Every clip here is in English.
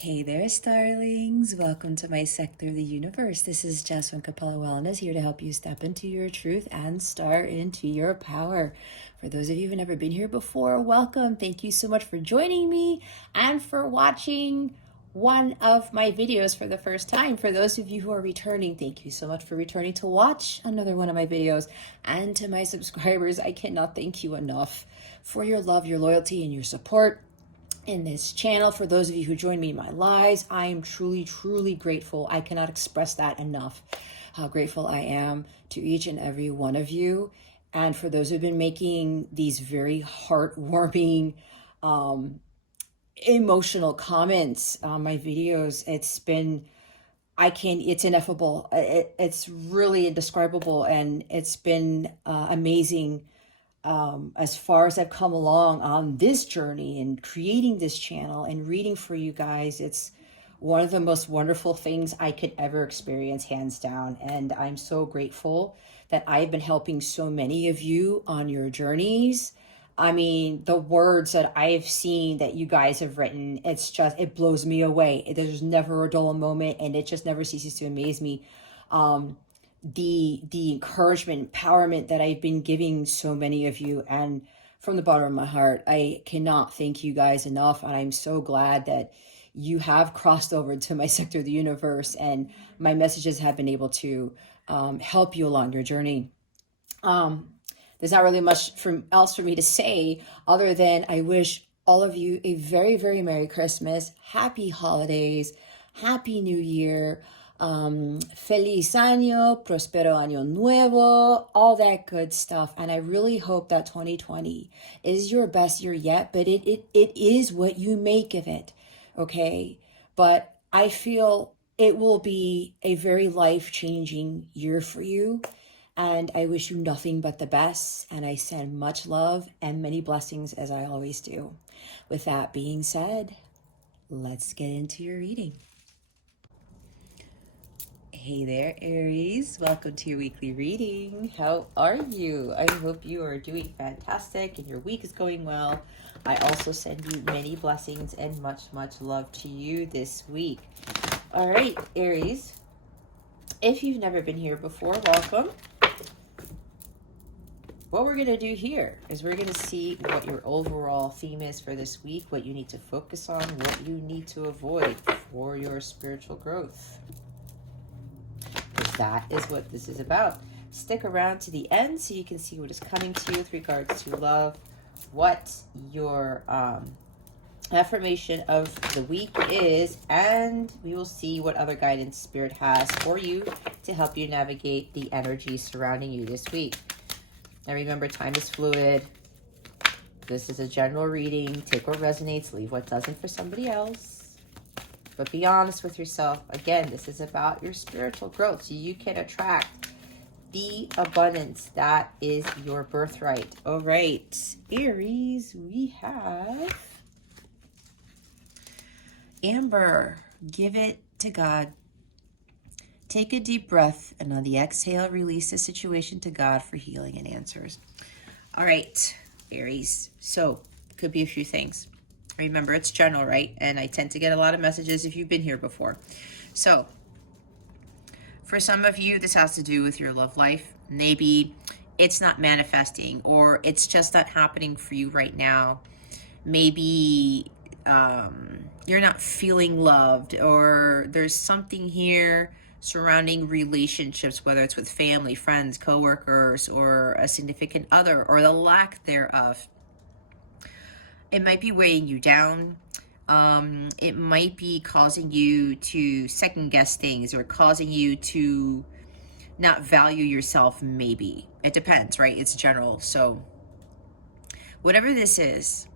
Hey there, starlings. Welcome to my sector of the universe. This is Jess from Capella Wellness, here to help you step into your truth and star into your power. For those of you who've never been here before, welcome. Thank you so much for joining me and for watching one of my videos for the first time. For those of you who are returning, thank you so much for returning to watch another one of my videos. And to my subscribers, I cannot thank you enough for your love, your loyalty, and your support in this channel. For those of you who join me in my lives, I am truly grateful. I cannot express that enough, how grateful I am to each and every one of you. And for those who've been making these very heartwarming, emotional comments on my videos, it's ineffable. It's really indescribable, and it's been amazing. As far as I've come along on this journey and creating this channel and reading for you guys, it's one of the most wonderful things I could ever experience, hands down. And I'm so grateful that I've been helping so many of you on your journeys. I mean, the words that I've seen that you guys have written, it blows me away. There's never a dull moment, and it just never ceases to amaze me. The encouragement, empowerment that I've been giving so many of you, and from the bottom of my heart, I cannot thank you guys enough. And I'm so glad that you have crossed over to my sector of the universe, and my messages have been able to help you along your journey. There's not really much else for me to say other than I wish all of you a very Merry Christmas, Happy Holidays, Happy New Year. Feliz año, prospero año nuevo, all that good stuff. And I really hope that 2020 is your best year yet, but it is what you make of it, okay? But I feel it will be a very life-changing year for you, and I wish you nothing but the best, and I send much love and many blessings, as I always do. With that being said, let's get into your reading. Hey there, Aries. Welcome to your weekly reading. How are you? I hope you are doing fantastic and your week is going well. I also send you many blessings and much love to you this week. All right, Aries. If you've never been here before, welcome. What we're going to do here is we're going to see what your overall theme is for this week, what you need to focus on, what you need to avoid for your spiritual growth. That is what this is about. Stick around to the end so you can see what is coming to you with regards to love, what your affirmation of the week is, and we will see what other guidance Spirit has for you to help you navigate the energy surrounding you this week. Now remember, time is fluid. This is a general reading. Take what resonates, leave what doesn't for somebody else. But be honest with yourself. Again, this is about your spiritual growth, so you can attract the abundance that is your birthright. All right, Aries, we have Amber. Give it to God. Take a deep breath, and on the exhale, release the situation to God for healing and answers. All right, Aries. So, could be a few things. Remember, it's general, right? And I tend to get a lot of messages if you've been here before. So, for some of you, this has to do with your love life. Maybe it's not manifesting, or it's just not happening for you right now. Maybe you're not feeling loved, or there's something here surrounding relationships, whether it's with family, friends, coworkers, or a significant other, or the lack thereof. It might be weighing you down. It might be causing you to second guess things, or causing you to not value yourself, maybe. It depends, right? It's general. So whatever this is,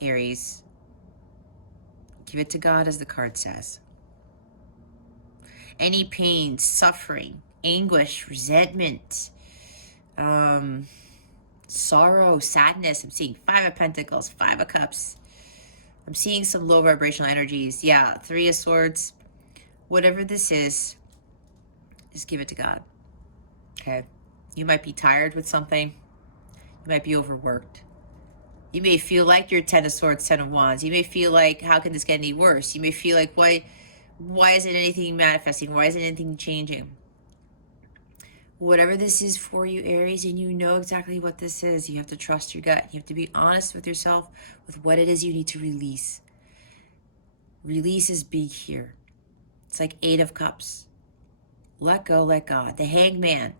Aries, give it to God, as the card says. Any pain, suffering, anguish, resentment, sorrow, sadness. I'm seeing 5 of Pentacles, 5 of Cups. I'm seeing some low vibrational energies. Yeah, 3 of Swords. Whatever this is, just give it to God. Okay? You might be tired with something. You might be overworked. You may feel like you're 10 of Swords, 10 of Wands. You may feel like, how can this get any worse? You may feel like, why isn't anything manifesting? Why isn't anything changing? Whatever this is for you, Aries, and you know exactly what this is, you have to trust your gut. You have to be honest with yourself with what it is you need to release. Release is big here. It's like 8 of Cups. Let go, let God. The Hangman.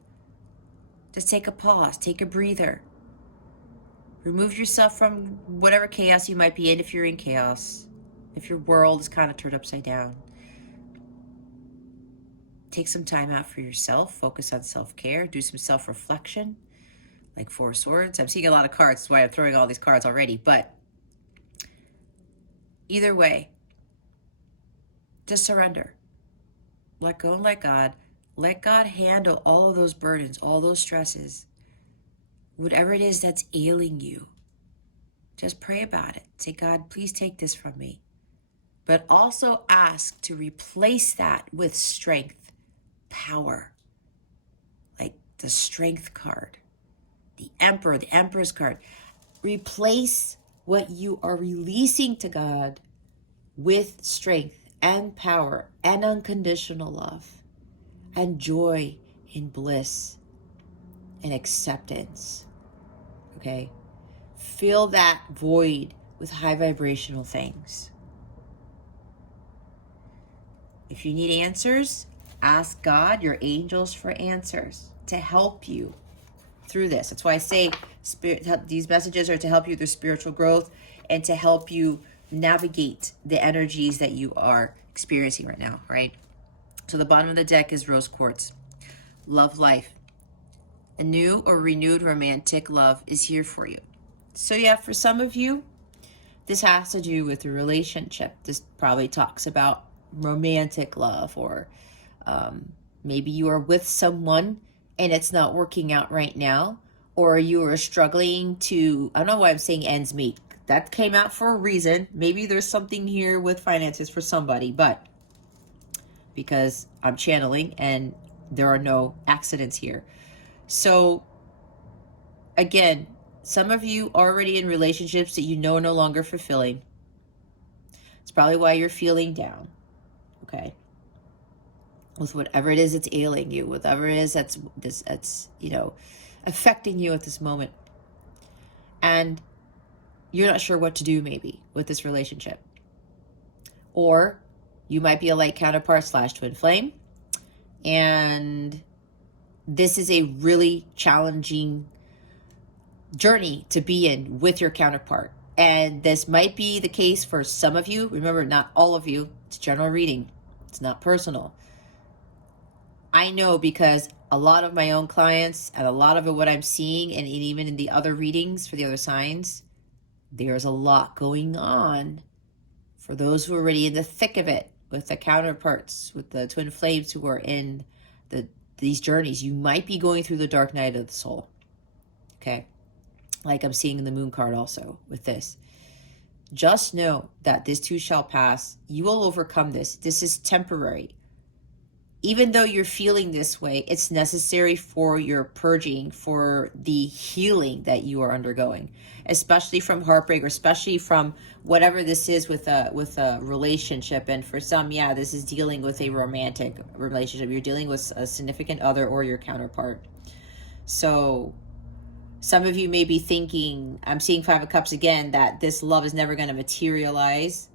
Just take a pause, take a breather. Remove yourself from whatever chaos you might be in if you're in chaos. If your world is kind of turned upside down. Take some time out for yourself. Focus on self-care. Do some self-reflection. Like 4 of Swords. I'm seeing a lot of cards. That's why I'm throwing all these cards already. But either way, just surrender. Let go and let God. Let God handle all of those burdens, all those stresses. Whatever it is that's ailing you. Just pray about it. Say, God, please take this from me. But also ask to replace that with strength, power. Like the Strength card, the Emperor, the Empress card. Replace what you are releasing to God with strength and power and unconditional love and joy and bliss and acceptance. Okay? Fill that void with high vibrational things. If you need answers, ask God, your angels, for answers to help you through this. That's why I say these messages are to help you with your spiritual growth and to help you navigate the energies that you are experiencing right now, right? So the bottom of the deck is Rose Quartz. Love life. A new or renewed romantic love is here for you. So yeah, for some of you, this has to do with a relationship. This probably talks about romantic love, or maybe you are with someone and it's not working out right now, or you are struggling to, I don't know why I'm saying ends meet. That came out for a reason. Maybe there's something here with finances for somebody, but because I'm channeling and there are no accidents here. So again, some of you already in relationships that you know are no longer fulfilling. It's probably why you're feeling down, okay? With whatever it is that's ailing you, whatever it is that's affecting you at this moment. And you're not sure what to do maybe with this relationship. Or you might be a light counterpart / twin flame. And this is a really challenging journey to be in with your counterpart. And this might be the case for some of you. Remember, not all of you. It's general reading. It's not personal. I know because a lot of my own clients and a lot of what I'm seeing, and even in the other readings for the other signs, there's a lot going on for those who are already in the thick of it with the counterparts, with the twin flames who are in these journeys. You might be going through the dark night of the soul. Okay. Like I'm seeing in the moon card also with this. Just know that this too shall pass. You will overcome this. This is temporary. Even though you're feeling this way, it's necessary for your purging, for the healing that you are undergoing, especially from heartbreak, or especially from whatever this is with a relationship. And for some, yeah, this is dealing with a romantic relationship. You're dealing with a significant other or your counterpart. So some of you may be thinking, I'm seeing 5 of Cups again, that this love is never going to materialize.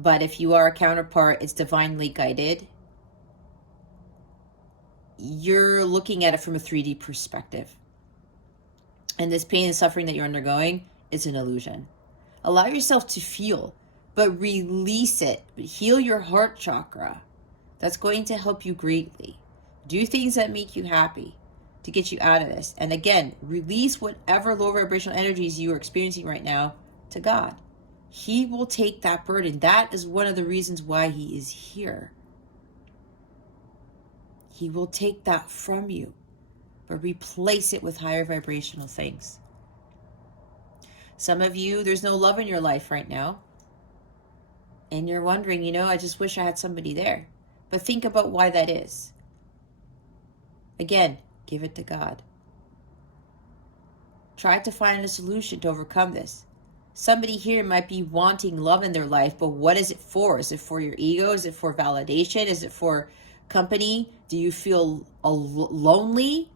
But if you are a counterpart, it's divinely guided. You're looking at it from a 3D perspective. And this pain and suffering that you're undergoing is an illusion. Allow yourself to feel, but release it. Heal your heart chakra. That's going to help you greatly. Do things that make you happy to get you out of this. And again, release whatever low vibrational energies you are experiencing right now to God. He will take that burden. That is one of the reasons why he is here. He will take that from you, but replace it with higher vibrational things. Some of you, there's no love in your life right now. And you're wondering, I just wish I had somebody there. But think about why that is. Again, give it to God. Try to find a solution to overcome this. Somebody here might be wanting love in their life, but what is it for? Is it for your ego? Is it for validation? Is it for company? Do you feel lonely?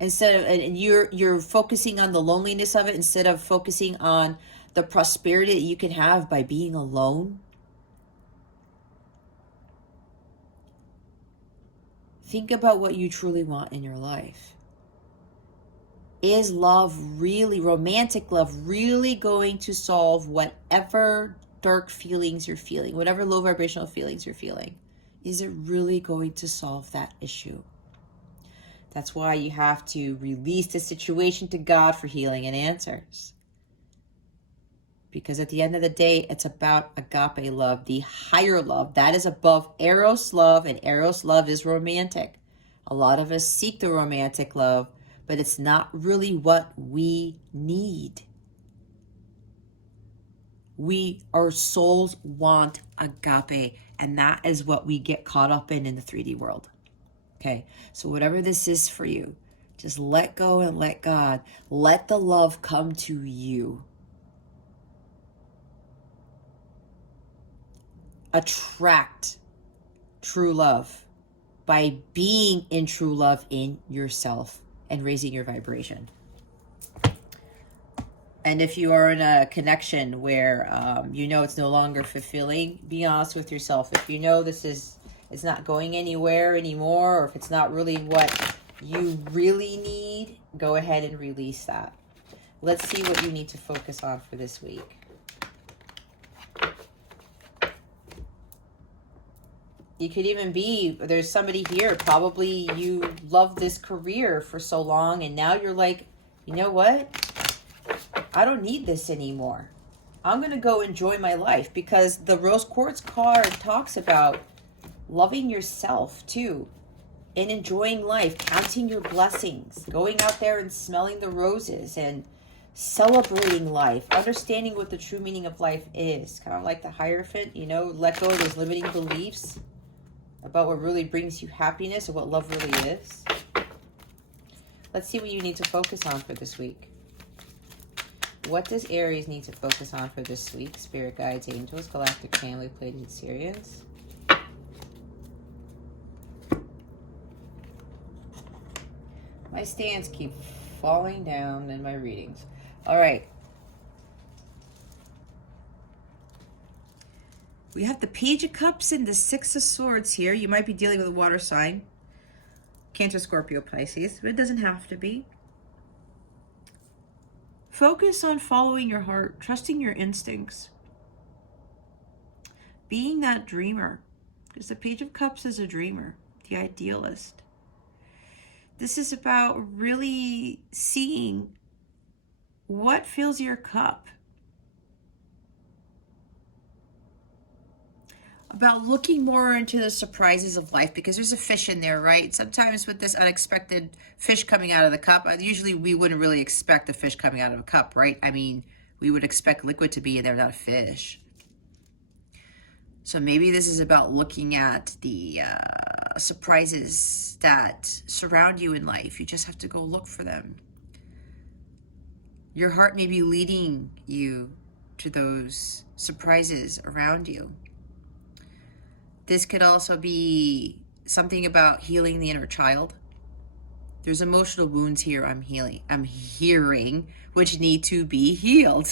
Instead of, and you're focusing on the loneliness of it instead of focusing on the prosperity that you can have by being alone. Think about what you truly want in your life. Is love really, romantic love, really going to solve whatever dark feelings you're feeling, whatever low vibrational feelings you're feeling? Is it really going to solve that issue? That's why you have to release the situation to God for healing and answers. Because at the end of the day, it's about agape love, the higher love. That is above Eros love, and Eros love is romantic. A lot of us seek the romantic love, but it's not really what we need. Our souls want agape, and that is what we get caught up in the 3D world. Okay, so whatever this is for you, just let go and let God. Let the love come to you. Attract true love by being in true love in yourself and raising your vibration. And if you are in a connection where you know it's no longer fulfilling, be honest with yourself. If you know it's not going anywhere anymore, or if it's not really what you really need, go ahead and release that. Let's see what you need to focus on for this week. You could even be, there's somebody here, probably you love this career for so long, and now you're like, you know what? I don't need this anymore. I'm going to go enjoy my life, because the Rose Quartz card talks about loving yourself too and enjoying life, counting your blessings, going out there and smelling the roses and celebrating life, understanding what the true meaning of life is. Kind of like the Hierophant, let go of those limiting beliefs about what really brings you happiness and what love really is. Let's see what you need to focus on for this week. What does Aries need to focus on for this week? Spirit guides, angels, galactic family, Pleiadian Sirians. My stands keep falling down in my readings. All right. We have the Page of Cups and the Six of Swords here. You might be dealing with a water sign. Cancer, Scorpio, Pisces, but it doesn't have to be. Focus on following your heart, trusting your instincts. Being that dreamer, because the Page of Cups is a dreamer, the idealist. This is about really seeing what fills your cup. About looking more into the surprises of life, because there's a fish in there, right? Sometimes with this unexpected fish coming out of the cup, usually we wouldn't really expect a fish coming out of a cup, right? I mean, we would expect liquid to be in there, not a fish. So maybe this is about looking at the surprises that surround you in life. You just have to go look for them. Your heart may be leading you to those surprises around you. This could also be something about healing the inner child. There's emotional wounds here I'm hearing, which need to be healed.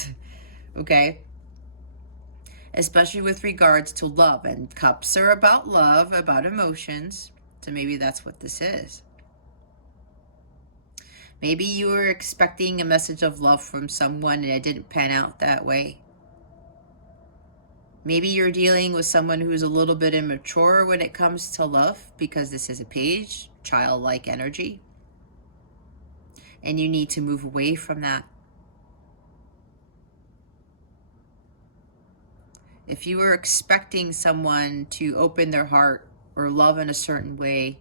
Okay? Especially with regards to love. And cups are about love, about emotions. So maybe that's what this is. Maybe you were expecting a message of love from someone and it didn't pan out that way. Maybe you're dealing with someone who's a little bit immature when it comes to love, because this is a page, childlike energy. And you need to move away from that. If you were expecting someone to open their heart or love in a certain way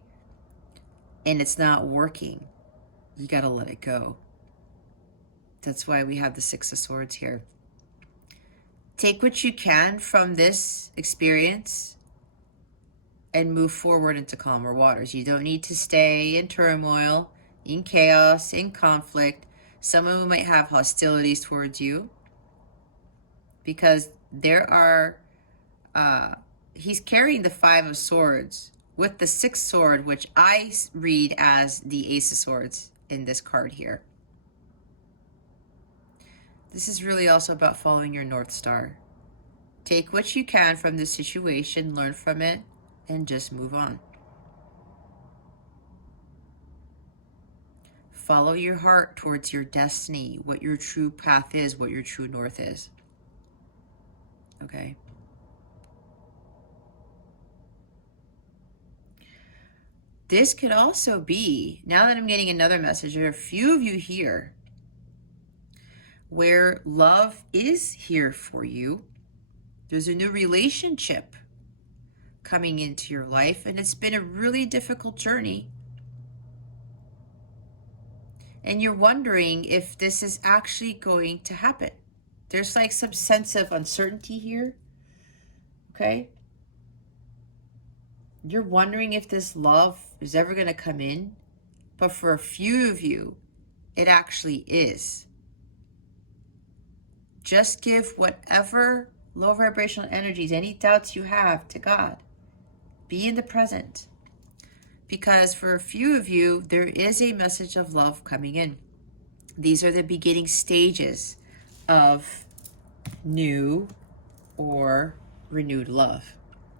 and it's not working, you got to let it go. That's why we have the Six of Swords here. Take what you can from this experience and move forward into calmer waters. You don't need to stay in turmoil, in chaos, in conflict. Someone who might have hostilities towards you, because there are, he's carrying the 5 of Swords with the 6th sword, which I read as the Ace of Swords in this card here. This is really also about following your North Star. Take what you can from this situation, learn from it, and just move on. Follow your heart towards your destiny, what your true path is, what your true north is. Okay? This could also be, now that I'm getting another message, there are a few of you here where love is here for you. There's a new relationship coming into your life, and it's been a really difficult journey. And you're wondering if this is actually going to happen. There's like some sense of uncertainty here. Okay? You're wondering if this love is ever going to come in. But for a few of you, it actually is. Just give whatever low vibrational energies, any doubts you have, to God. Be in the present. Because for a few of you, there is a message of love coming in. These are the beginning stages of new or renewed love.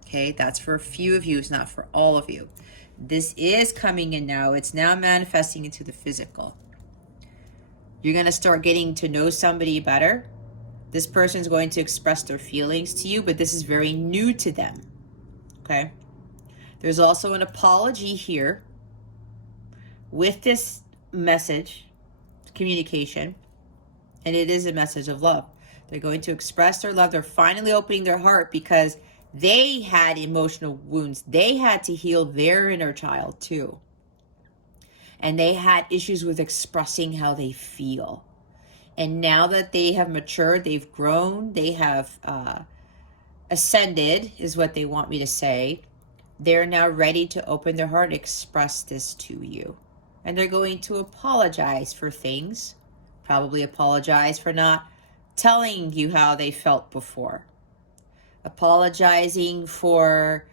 Okay, that's for a few of you, it's not for all of you. This is coming in now. It's now manifesting into the physical. You're going to start getting to know somebody better. This person's going to express their feelings to you, but this is very new to them. Okay? There's also an apology here with this message, communication, and it is a message of love. They're going to express their love. They're finally opening their heart because they had emotional wounds. They had to heal their inner child too. And they had issues with expressing how they feel. And now that they have matured, they've grown, they have ascended, is what they want me to say. They're now ready to open their heart and express this to you. And they're going to apologize for things. Probably apologize for not telling you how they felt before. Apologizing for,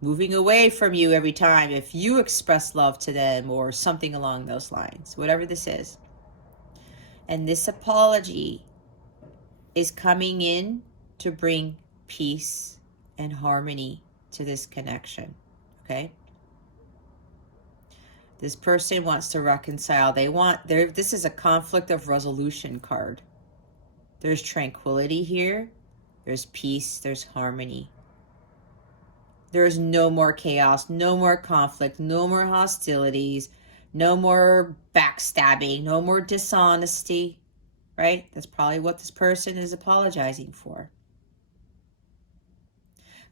moving away from you every time if you express love to them or something along those lines, whatever this is. And this apology is coming in to bring peace and harmony to this connection, okay? This person wants to reconcile. This is a conflict of resolution card. There's tranquility here. There's peace. There's harmony. There's no more chaos, no more conflict, no more hostilities, no more backstabbing, no more dishonesty, right? That's probably what this person is apologizing for.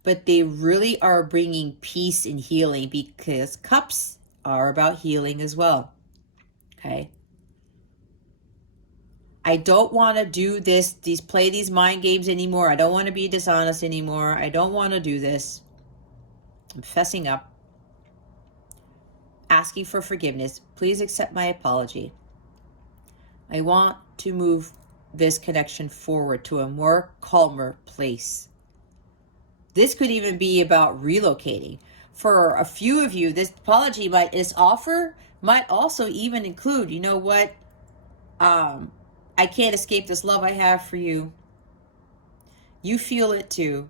But they really are bringing peace and healing because cups are about healing as well, okay? I don't want to do play these mind games anymore. I don't want to be dishonest anymore. I don't want to do this. I'm fessing up, asking for forgiveness. Please accept my apology. I want to move this connection forward to a more calmer place. This could even be about relocating. For a few of you, this apology this offer might also even include, you know what? I can't escape this love I have for you. You feel it too.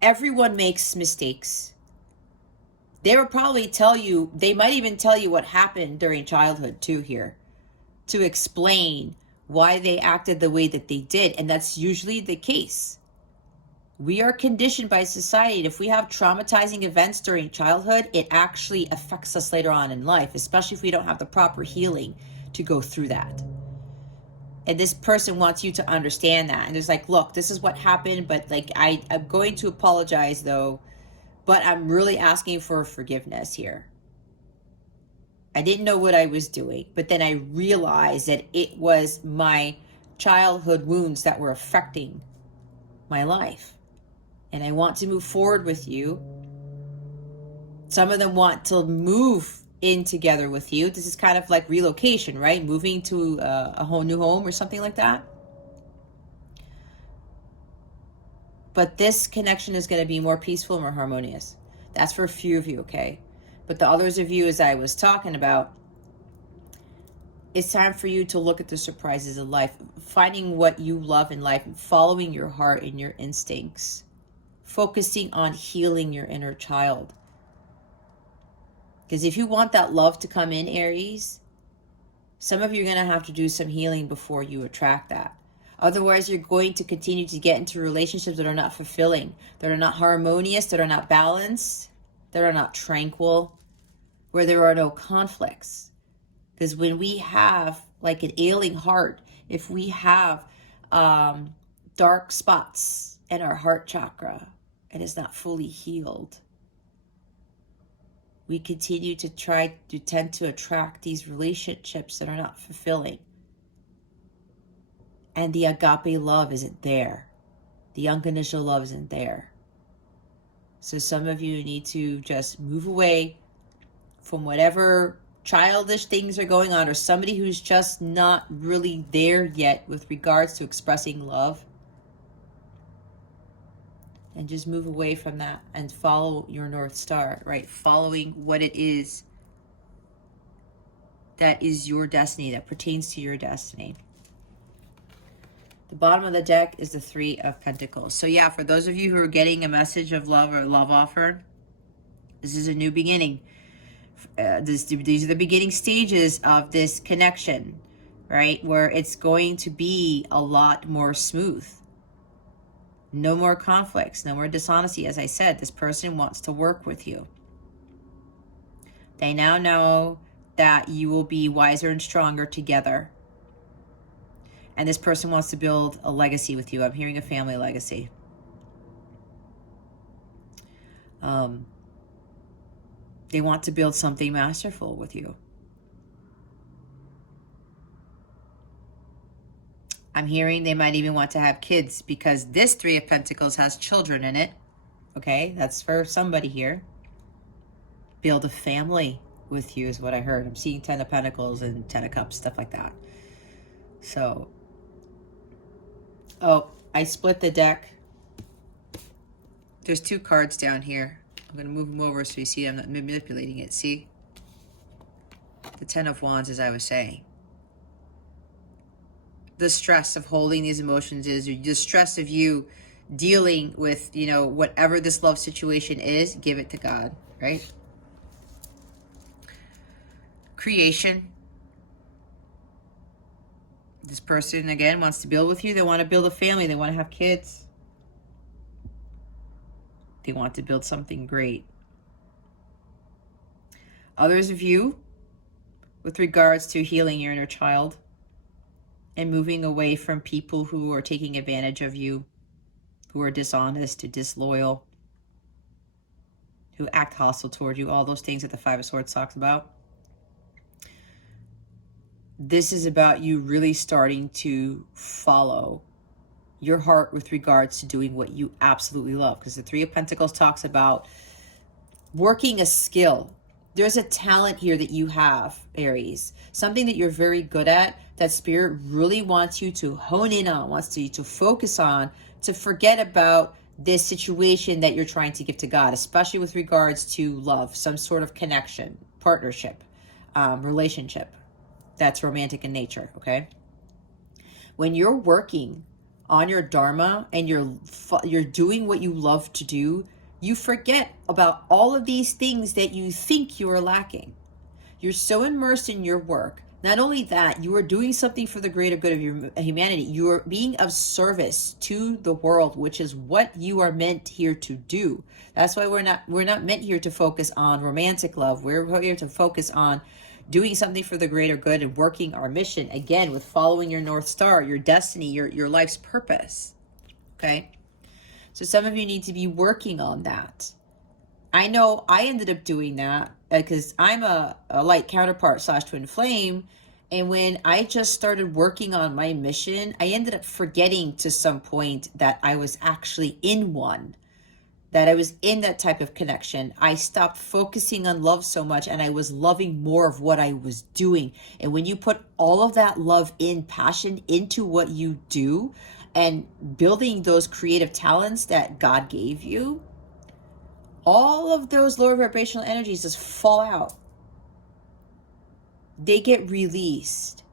Everyone makes mistakes. They might even tell you what happened during childhood too here to explain why they acted the way that they did. And that's usually the case. We are conditioned by society. If we have traumatizing events during childhood, it actually affects us later on in life, especially if we don't have the proper healing to go through that. And this person wants you to understand that. And it's like, look, this is what happened, but like I'm going to apologize though, but I'm really asking for forgiveness here. I didn't know what I was doing, but then I realized that it was my childhood wounds that were affecting my life. And I want to move forward with you. Some of them want to move in together with you. This is kind of like relocation, right? Moving to a whole new home or something like that. But this connection is going to be more peaceful, more harmonious. That's for a few of you, okay? But the others of you, as I was talking about, it's time for you to look at the surprises of life, finding what you love in life, following your heart and your instincts, focusing on healing your inner child. Because if you want that love to come in, Aries, some of you are going to have to do some healing before you attract that. Otherwise, you're going to continue to get into relationships that are not fulfilling, that are not harmonious, that are not balanced, that are not tranquil, where there are no conflicts. Because when we have like an ailing heart, if we have dark spots in our heart chakra and it's not fully healed, we continue to tend to attract these relationships that are not fulfilling. And the agape love isn't there. The unconditional love isn't there. So some of you need to just move away from whatever childish things are going on, or somebody who's just not really there yet with regards to expressing love. And just move away from that and follow your North Star, right? Following what it is that is your destiny, that pertains to your destiny. The bottom of the deck is the Three of Pentacles. So yeah, for those of you who are getting a message of love or a love offer, this is a new beginning. These are the beginning stages of this connection, right? Where it's going to be a lot more smooth. No more conflicts, no more dishonesty. As I said, this person wants to work with you. They now know that you will be wiser and stronger together. And this person wants to build a legacy with you. I'm hearing a family legacy. They want to build something masterful with you. I'm hearing they might even want to have kids, because this Three of Pentacles has children in it. Okay, that's for somebody here. Build a family with you is what I heard. I'm seeing 10 of Pentacles and 10 of Cups, stuff like that. So, oh, I split the deck. There's 2 cards down here. I'm going to move them over so you see I'm not manipulating it. See? The 10 of Wands, as I was saying. The stress of holding these emotions is, the stress of you dealing with, you know, whatever this love situation is, give it to God, right? Creation. This person, again, wants to build with you. They want to build a family. They want to have kids. They want to build something great. Others of you, with regards to healing your inner child and moving away from people who are taking advantage of you, who are dishonest, who disloyal, who act hostile toward you, all those things that the Five of Swords talks about. This is about you really starting to follow your heart with regards to doing what you absolutely love. Because the Three of Pentacles talks about working a skill. There's a talent here that you have, Aries. Something that you're very good at, that Spirit really wants you to hone in on, wants you to focus on, to forget about this situation that you're trying to give to God, especially with regards to love, some sort of connection, partnership, relationship that's romantic in nature, okay? When you're working on your dharma and you're doing what you love to do, you forget about all of these things that you think you are lacking. You're so immersed in your work. Not only that, you are doing something for the greater good of your humanity. You are being of service to the world, which is what you are meant here to do. That's why we're not meant here to focus on romantic love. We're here to focus on doing something for the greater good and working our mission, again, with following your North Star, your destiny, your life's purpose, okay? So some of you need to be working on that. I know I ended up doing that because I'm a light counterpart / twin flame. And when I just started working on my mission, I ended up forgetting to some point that I was actually in one. that I was in that type of connection, I stopped focusing on love so much and I was loving more of what I was doing. And when you put all of that love in passion into what you do and building those creative talents that God gave you, all of those lower vibrational energies just fall out. They get released.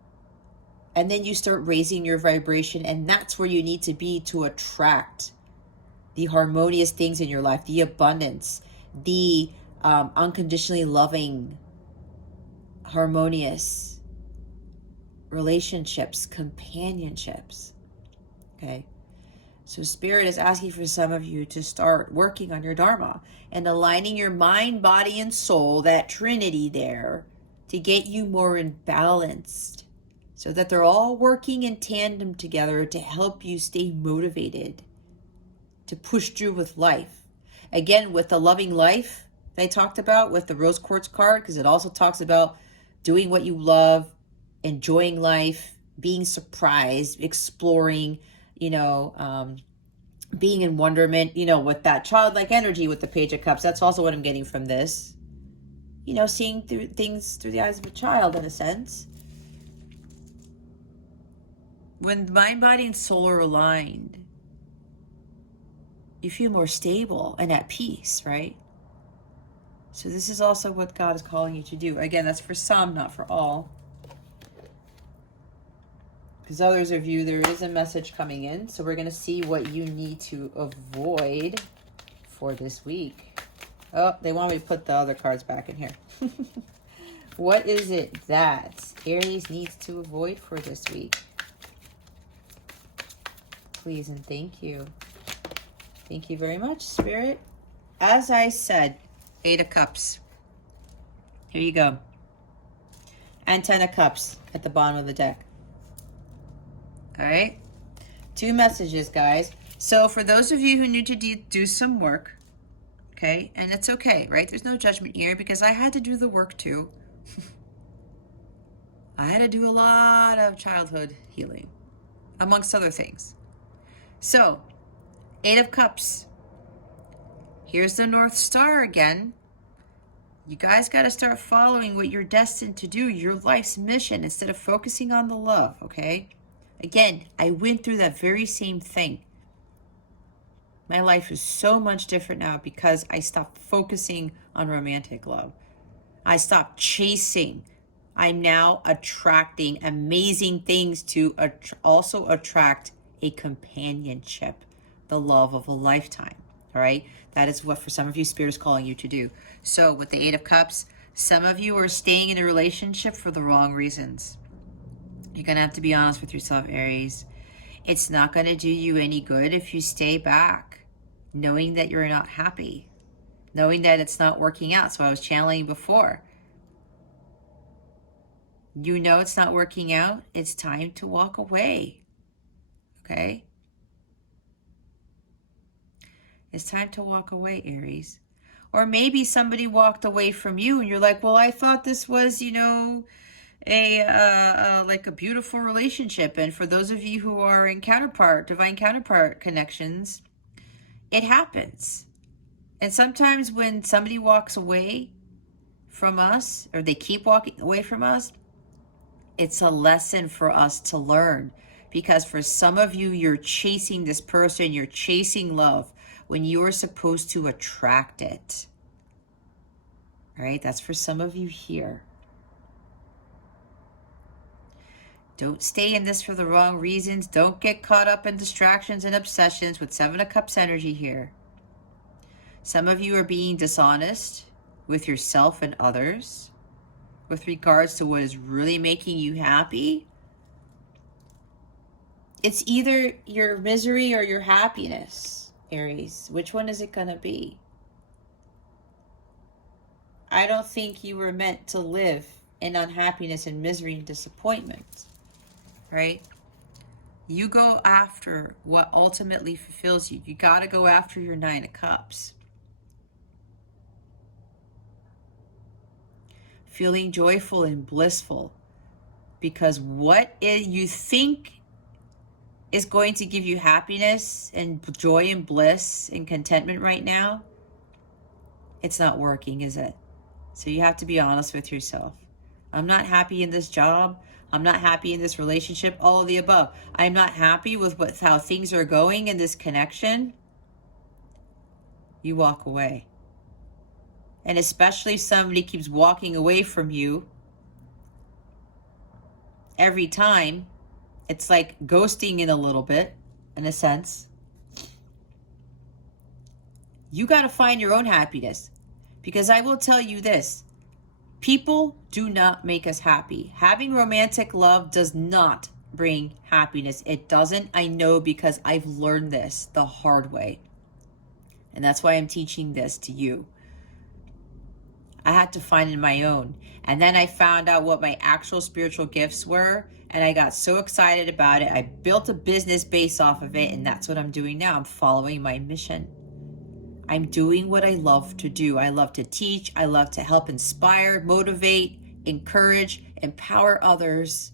And then you start raising your vibration, and that's where you need to be to attract the harmonious things in your life, the abundance, the unconditionally loving, harmonious relationships, companionships. Okay. So Spirit is asking for some of you to start working on your Dharma and aligning your mind, body, and soul, that trinity there, to get you more in balanced, so that they're all working in tandem together to help you stay motivated to push through with life. Again, with the loving life I talked about with the rose quartz card, because it also talks about doing what you love, enjoying life, being surprised, exploring, being in wonderment, with that childlike energy with the Page of Cups. That's also what I'm getting from this. Seeing through things through the eyes of a child, in a sense. When mind, body, and soul are aligned, you feel more stable and at peace, right? So this is also what God is calling you to do. Again, that's for some, not for all. Because others of you, there is a message coming in. So we're going to see what you need to avoid for this week. Oh, they want me to put the other cards back in here. What is it that Aries needs to avoid for this week? Please and thank you. Thank you very much, Spirit. As I said, 8 of Cups. Here you go. And 10 of Cups at the bottom of the deck. All right. 2 messages, guys. So for those of you who need to do some work, okay, and it's okay, right? There's no judgment here because I had to do the work too. I had to do a lot of childhood healing, amongst other things. So, 8 of Cups. Here's the North Star again. You guys got to start following what you're destined to do, your life's mission, instead of focusing on the love, okay? Again, I went through that very same thing. My life is so much different now because I stopped focusing on romantic love. I stopped chasing. I'm now attracting amazing things to also attract a companionship, the love of a lifetime. All right. That is what for some of you Spirit is calling you to do. So with the 8 of Cups, some of you are staying in a relationship for the wrong reasons. You're going to have to be honest with yourself, Aries. It's not going to do you any good if you stay back, knowing that you're not happy, knowing that it's not working out. So I was channeling before. You know it's not working out. It's time to walk away. Okay? It's time to walk away, Aries. Or maybe somebody walked away from you and you're like, well, I thought this was, like a beautiful relationship. And for those of you who are in counterpart, divine counterpart connections, it happens. And sometimes when somebody walks away from us, or they keep walking away from us, it's a lesson for us to learn. Because for some of you, you're chasing this person, you're chasing love when you're supposed to attract it. All right, that's for some of you here. Don't stay in this for the wrong reasons. Don't get caught up in distractions and obsessions with 7 of Cups energy here. Some of you are being dishonest with yourself and others with regards to what is really making you happy. It's either your misery or your happiness, Aries. Which one is it going to be? I don't think you were meant to live in unhappiness and misery and disappointment, right? You go after what ultimately fulfills you. You got to go after your 9 of Cups. Feeling joyful and blissful, because what you think is going to give you happiness and joy and bliss and contentment right now, it's not working, is it? So you have to be honest with yourself. I'm not happy in this job. I'm not happy in this relationship, all of the above. I'm not happy with how things are going in this connection. You walk away. And especially if somebody keeps walking away from you every time, it's like ghosting in a little bit, in a sense. You got to find your own happiness. Because I will tell you this, people do not make us happy. Having romantic love does not bring happiness. It doesn't. I know, because I've learned this the hard way. And that's why I'm teaching this to you. I had to find it my own. And then I found out what my actual spiritual gifts were. And I got so excited about it. I built a business based off of it. And that's what I'm doing now. I'm following my mission. I'm doing what I love to do. I love to teach. I love to help inspire, motivate, encourage, empower others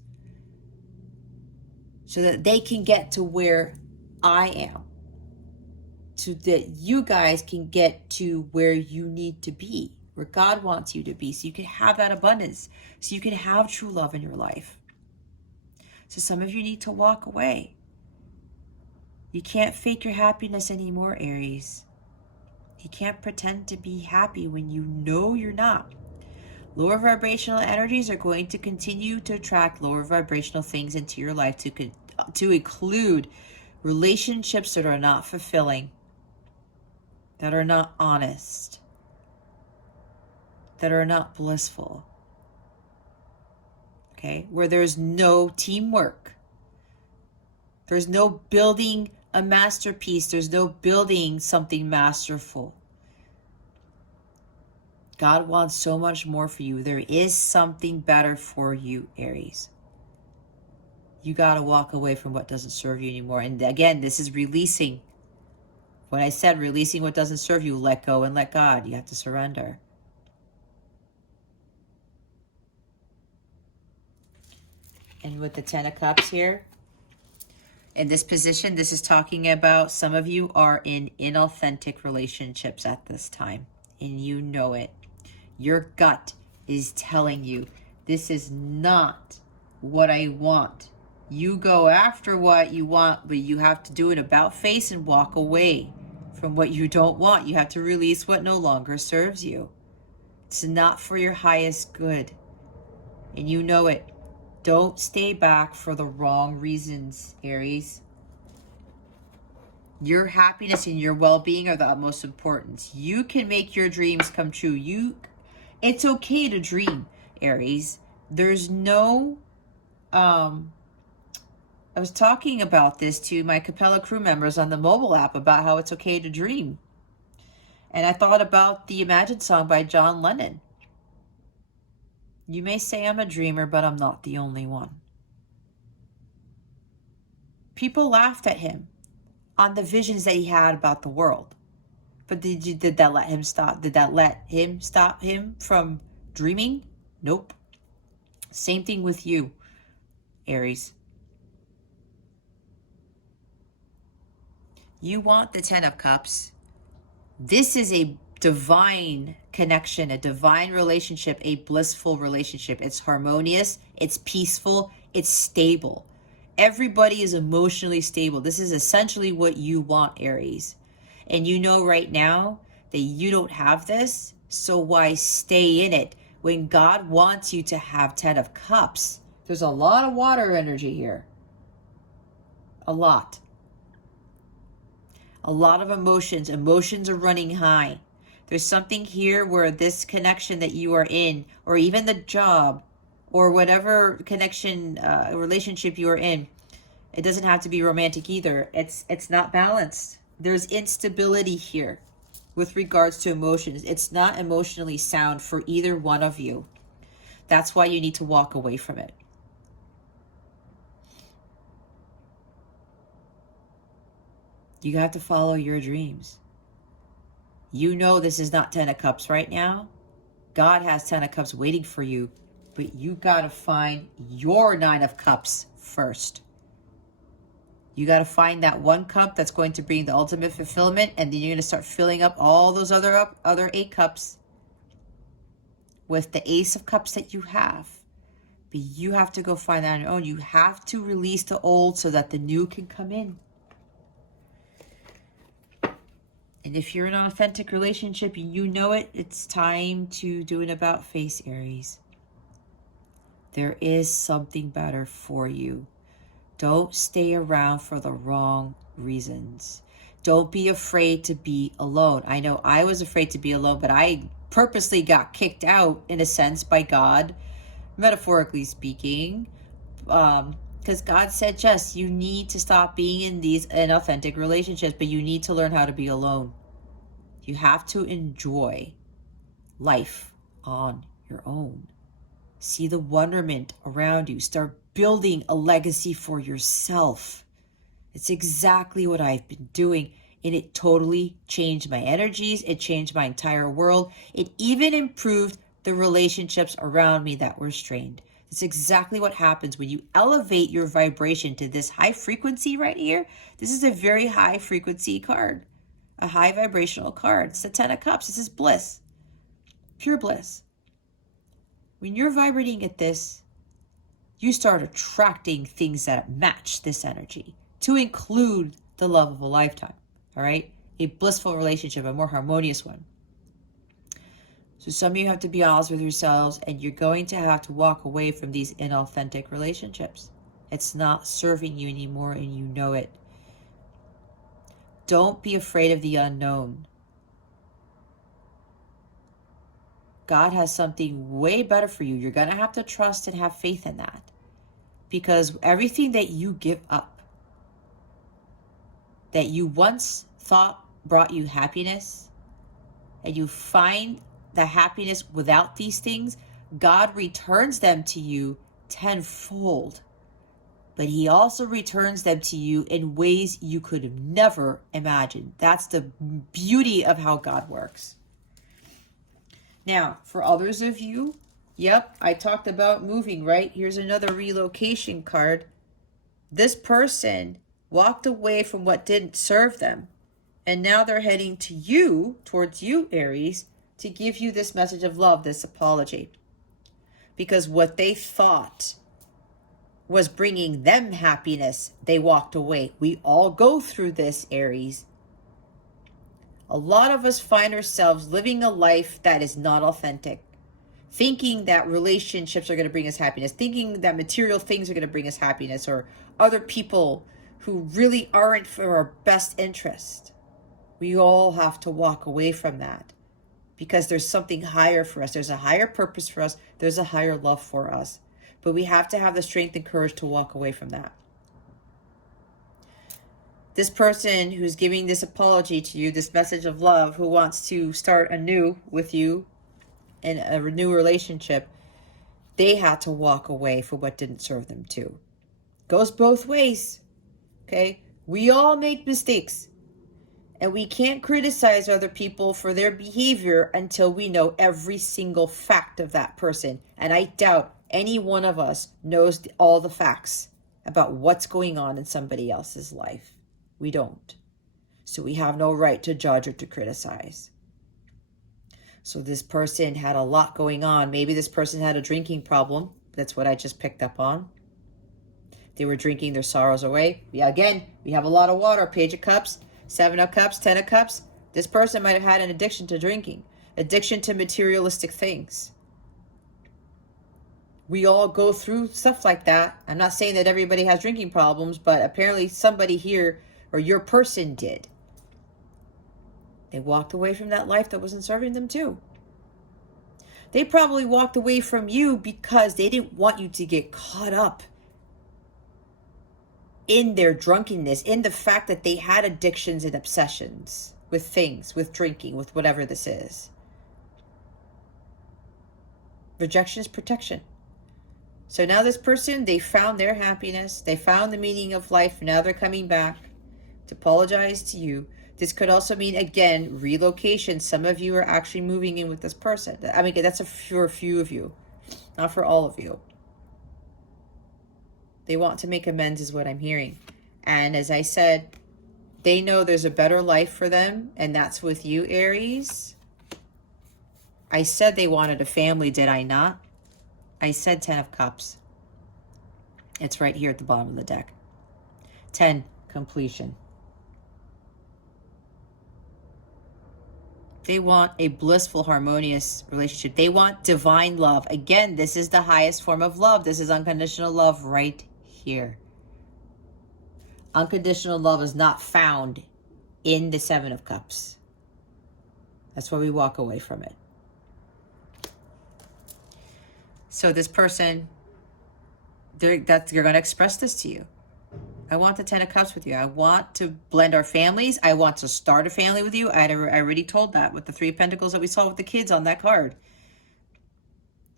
so that they can get to where I am, so that you guys can get to where you need to be, where God wants you to be, so you can have that abundance, so you can have true love in your life. So some of you need to walk away. You can't fake your happiness anymore, Aries. You can't pretend to be happy when you know you're not. Lower vibrational energies are going to continue to attract lower vibrational things into your life, to include relationships that are not fulfilling, that are not honest, that are not blissful. Okay? Where there's no teamwork. There's no building a masterpiece. There's no building something masterful. God wants so much more for you. There is something better for you, Aries. You got to walk away from what doesn't serve you anymore. And again, this is releasing. When I said releasing what doesn't serve you, let go and let God. You have to surrender. And with the 10 of Cups here, in this position, this is talking about some of you are in inauthentic relationships at this time, and you know it. Your gut is telling you, this is not what I want. You go after what you want, but you have to do an about face and walk away from what you don't want. You have to release what no longer serves you. It's not for your highest good, and you know it. Don't stay back for the wrong reasons, Aries. Your happiness and your well-being are the utmost importance. You can make your dreams come true. It's okay to dream, Aries. There's no... I was talking about this to my Capella crew members on the mobile app about how it's okay to dream. And I thought about the Imagine song by John Lennon. You may say I'm a dreamer, but I'm not the only one. People laughed at him on the visions that he had about the world. But did that let him stop? Did that let him stop him from dreaming? Nope. Same thing with you, Aries. You want the 10 of Cups. This is a divine connection, a divine relationship, a blissful relationship. It's harmonious, it's peaceful, it's stable. Everybody is emotionally stable. This is essentially what you want, Aries. And you know right now that you don't have this, so why stay in it? When God wants you to have 10 of Cups, there's a lot of water energy here. A lot. A lot of emotions. Emotions are running high. There's something here where this connection that you are in, or even the job, or whatever connection, relationship you are in, it doesn't have to be romantic either. It's not balanced. There's instability here with regards to emotions. It's not emotionally sound for either one of you. That's why you need to walk away from it. You have to follow your dreams. You know this is not 10 of Cups right now. God has 10 of Cups waiting for you, but you got to find your 9 of Cups first. You got to find that one cup that's going to bring the ultimate fulfillment, and then you're going to start filling up all those other 8 cups with the Ace of Cups that you have. But you have to go find that on your own. You have to release the old so that the new can come in. And if you're in an authentic relationship and you know it, it's time to do an about face, Aries. There is something better for you. Don't stay around for the wrong reasons. Don't be afraid to be alone. I know I was afraid to be alone, but I purposely got kicked out, in a sense, by God, metaphorically speaking, because God said, Jess, you need to stop being in these inauthentic relationships, but you need to learn how to be alone. You have to enjoy life on your own. See the wonderment around you. Start building a legacy for yourself. It's exactly what I've been doing, and it totally changed my energies. It changed my entire world. It even improved the relationships around me that were strained. It's exactly what happens when you elevate your vibration to this high frequency right here. This is a very high frequency card, a high vibrational card. It's the 10 of Cups. This is bliss, pure bliss. When you're vibrating at this, you start attracting things that match this energy, to include the love of a lifetime, all right? A blissful relationship, a more harmonious one. So some of you have to be honest with yourselves, and you're going to have to walk away from these inauthentic relationships. It's not serving you anymore, and you know it. Don't be afraid of the unknown. God has something way better for you. You're going to have to trust and have faith in that. Because everything that you give up, that you once thought brought you happiness, and you find the happiness without these things, God returns them to you tenfold. But he also returns them to you in ways you could have never imagined. That's the beauty of how God works. Now, for others of you, yep, I talked about moving, right? Here's another relocation card. This person walked away from what didn't serve them, and now they're heading to you, towards you, Aries, to give you this message of love, this apology. Because what they thought was bringing them happiness, they walked away. We all go through this, Aries. A lot of us find ourselves living a life that is not authentic, thinking that relationships are going to bring us happiness, thinking that material things are going to bring us happiness, or other people who really aren't for our best interest. We all have to walk away from that, because there's something higher for us. There's a higher purpose for us. There's a higher love for us. But we have to have the strength and courage to walk away from that. This person who's giving this apology to you, this message of love, who wants to start anew with you in a new relationship, they had to walk away from what didn't serve them too. Goes both ways, okay? We all make mistakes, and we can't criticize other people for their behavior until we know every single fact of that person. And I doubt any one of us knows all the facts about what's going on in somebody else's life. We don't. So we have no right to judge or to criticize. So this person had a lot going on. Maybe this person had a drinking problem. That's what I just picked up on. They were drinking their sorrows away. Yeah, again, we have a lot of water. Page of Cups, 7 of Cups, 10 of Cups. This person might have had an addiction to drinking, addiction to materialistic things. We all go through stuff like that. I'm not saying that everybody has drinking problems, but apparently somebody here, or your person, did. They walked away from that life that wasn't serving them too. They probably walked away from you because they didn't want you to get caught up in their drunkenness, in the fact that they had addictions and obsessions with things, with drinking, with whatever this is. Rejection is protection. So now this person, they found their happiness. They found the meaning of life. Now they're coming back to apologize to you. This could also mean, again, relocation. Some of you are actually moving in with this person. I mean, that's for a few of you, not for all of you. They want to make amends is what I'm hearing. And as I said, they know there's a better life for them, and that's with you, Aries. I said they wanted a family, did I not? I said 10 of Cups. It's right here at the bottom of the deck. 10, completion. They want a blissful, harmonious relationship. They want divine love. Again, this is the highest form of love. This is unconditional love right here. Unconditional love is not found in the 7 of Cups. That's why we walk away from it. So this person, you're going to express this to you. I want the 10 of Cups with you. I want to blend our families. I want to start a family with you. I already told that with the 3 of Pentacles that we saw with the kids on that card.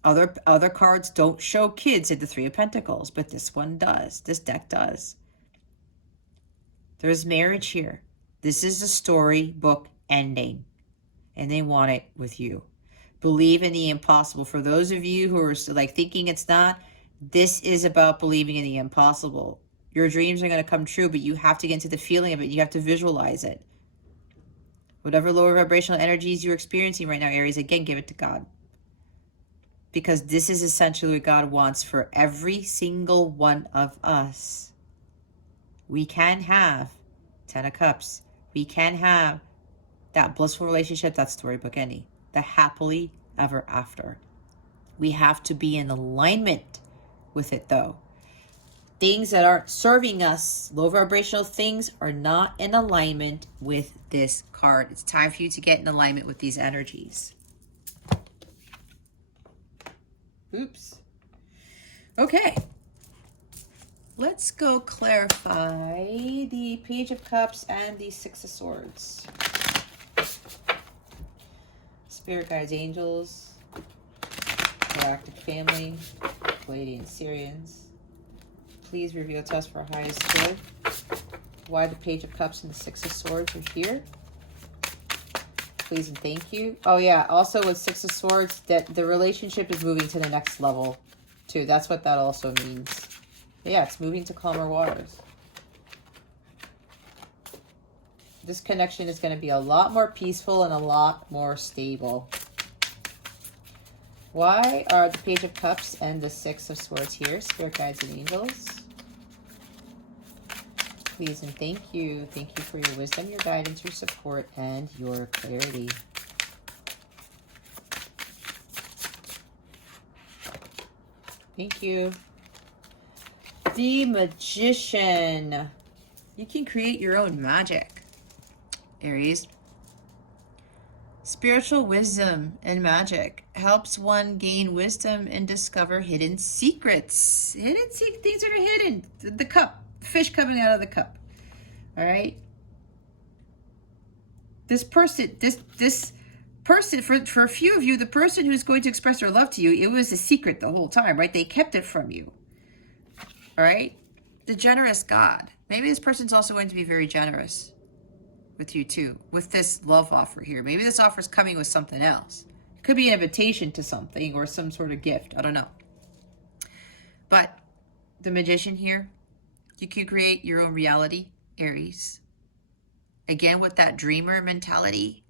Other cards don't show kids in the 3 of Pentacles, but this one does. This deck does. There's marriage here. This is a storybook ending, and they want it with you. Believe in the impossible. For those of you who are still like thinking it's not, this is about believing in the impossible. Your dreams are going to come true, but you have to get into the feeling of it. You have to visualize it. Whatever lower vibrational energies you're experiencing right now, Aries, again, give it to God. Because this is essentially what God wants for every single one of us. We can have 10 of Cups. We can have that blissful relationship, that storybook ending, the happily ever after. We have to be in alignment with it, though. Things that aren't serving us, low vibrational things, are not in alignment with this card. It's time for you to get in alignment with these energies. Oops. Okay. Let's go clarify the Page of Cups and the 6 of Swords. Spirit guides, angels, galactic family, Pleiadian Syrians. Please reveal to us for our highest good why the Page of Cups and the 6 of Swords are here. Please and thank you. Oh yeah, also with 6 of Swords, that the relationship is moving to the next level too. That's what that also means. Yeah, it's moving to calmer waters. This connection is going to be a lot more peaceful and a lot more stable. Why are the Page of Cups and the 6 of Swords here? Spirit guides and angels. Please and thank you. Thank you for your wisdom, your guidance, your support, and your clarity. Thank you. The Magician. You can create your own magic, Aries. Spiritual wisdom and magic helps one gain wisdom and discover hidden secrets. Things that are hidden. The cup. Fish coming out of the cup. All right. This person, for a few of you, the person who's going to express their love to you, it was a secret the whole time, right? They kept it from you. All right. The generous God. Maybe this person's also going to be very generous with you too, with this love offer here. Maybe this offer is coming with something else. It could be an invitation to something or some sort of gift. I don't know. But the Magician here, you can create your own reality, Aries. Again, with that dreamer mentality,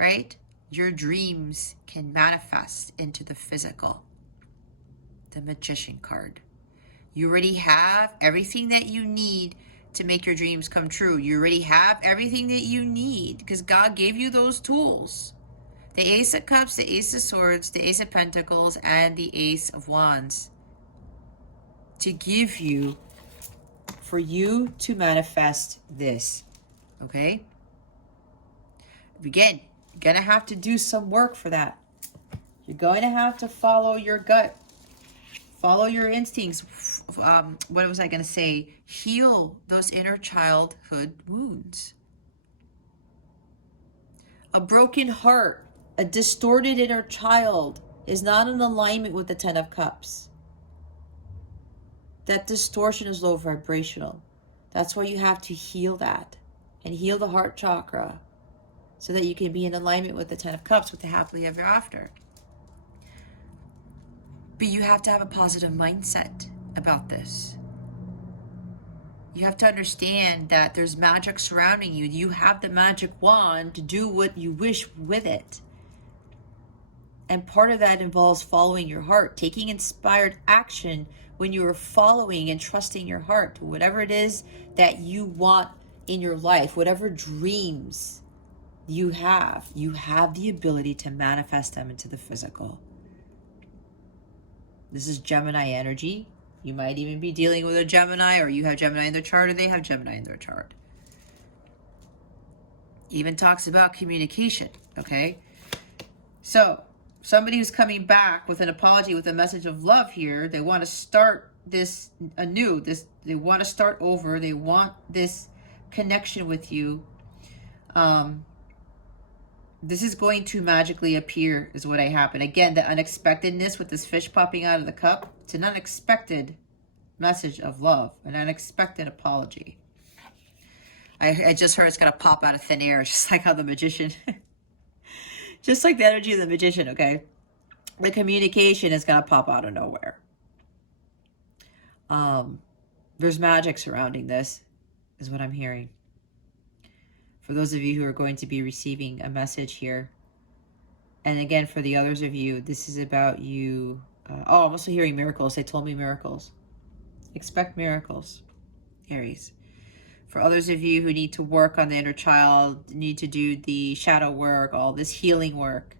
right? Your dreams can manifest into the physical. The Magician card. You already have everything that you need to make your dreams come true. You already have everything that you need because God gave you those tools. The Ace of Cups, the Ace of Swords, the Ace of Pentacles, and the Ace of Wands. To give you, for you to manifest this, okay? Again, you're going to have to do some work for that. You're going to have to follow your gut. Follow your instincts. What was I going to say? Heal those inner childhood wounds. A broken heart, a distorted inner child is not in alignment with the 10 of Cups. That distortion is low vibrational. That's why you have to heal that and heal the heart chakra so that you can be in alignment with the 10 of Cups, with the happily ever after. But you have to have a positive mindset about this. You have to understand that there's magic surrounding you. You have the magic wand to do what you wish with it. And part of that involves following your heart, taking inspired action when you are following and trusting your heart to whatever it is that you want in your life, whatever dreams you have the ability to manifest them into the physical. This is Gemini energy. You might even be dealing with a Gemini, or you have Gemini in their chart, or they have Gemini in their chart. Even talks about communication, okay? So, somebody who's coming back with an apology, with a message of love here, they want to start this anew. They want to start over. They want this connection with you. This is going to magically appear, is what I happen. Again, the unexpectedness with this fish popping out of the cup. It's an unexpected message of love, an unexpected apology. I just heard it's going to pop out of thin air, just like how the magician, just like the energy of the magician, okay? The communication is going to pop out of nowhere. There's magic surrounding this, is what I'm hearing. For those of you who are going to be receiving a message here. And again, for the others of you, this is about you. I'm also hearing miracles. They told me miracles. Expect miracles, Aries. For others of you who need to work on the inner child, need to do the shadow work, all this healing work,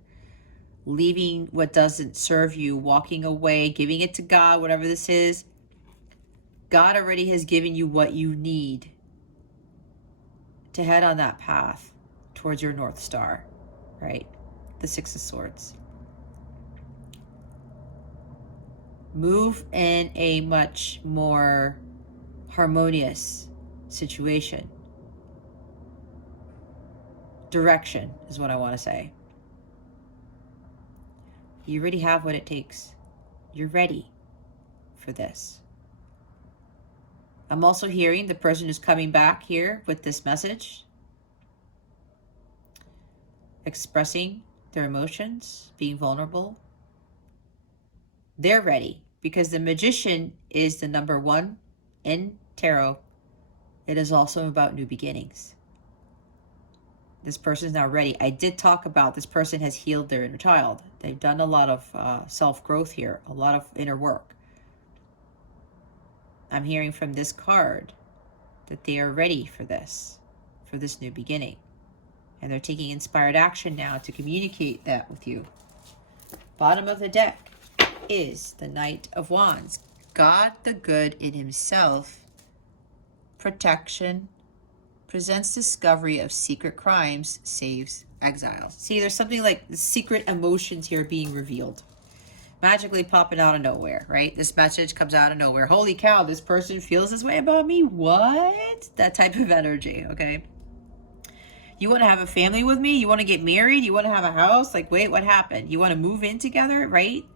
leaving what doesn't serve you, walking away, giving it to God, whatever this is, God already has given you what you need to head on that path towards your North Star, right? The Six of Swords. Move in a much more harmonious situation. Direction is what I want to say. You already have what it takes. You're ready for this. I'm also hearing the person who's coming back here with this message, expressing their emotions, being vulnerable. They're ready, because the magician is the number one in tarot. It is also about new beginnings. This person is now ready. I did talk about this person has healed their inner child. They've done a lot of self-growth here, a lot of inner work. I'm hearing from this card that they are ready for this new beginning. And they're taking inspired action now to communicate that with you. Bottom of the deck is the Knight of Wands. God the good in himself, protection, presents discovery of secret crimes, saves exiles. See, there's something like the secret emotions here being revealed. Magically popping out of nowhere, right? This message comes out of nowhere. Holy cow, this person feels this way about me? What? That type of energy, okay? You want to have a family with me? You want to get married? You want to have a house? Like, wait, what happened? You want to move in together, right?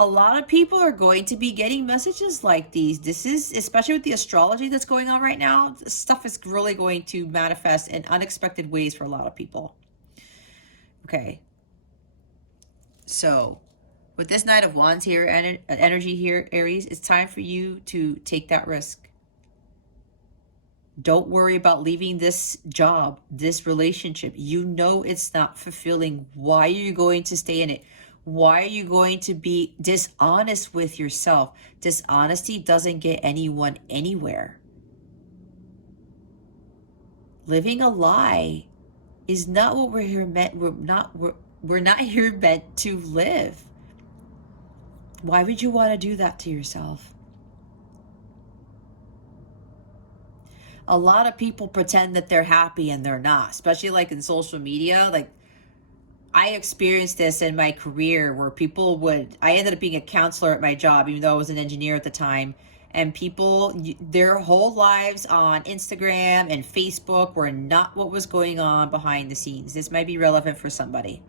A lot of people are going to be getting messages like these. This is, especially with the astrology that's going on right now, this stuff is really going to manifest in unexpected ways for a lot of people. Okay. So, with this Knight of Wands here, energy here, Aries, it's time for you to take that risk. Don't worry about leaving this job, this relationship. You know it's not fulfilling. Why are you going to stay in it? Why are you going to be dishonest with yourself? Dishonesty doesn't get anyone anywhere. Living a lie is not what we're here meant. We're not here meant to live. Why would you want to do that to yourself? A lot of people pretend that they're happy and they're not, especially like in social media. Like, I experienced this in my career where I ended up being a counselor at my job, even though I was an engineer at the time. And people, their whole lives on Instagram and Facebook were not what was going on behind the scenes. This might be relevant for somebody.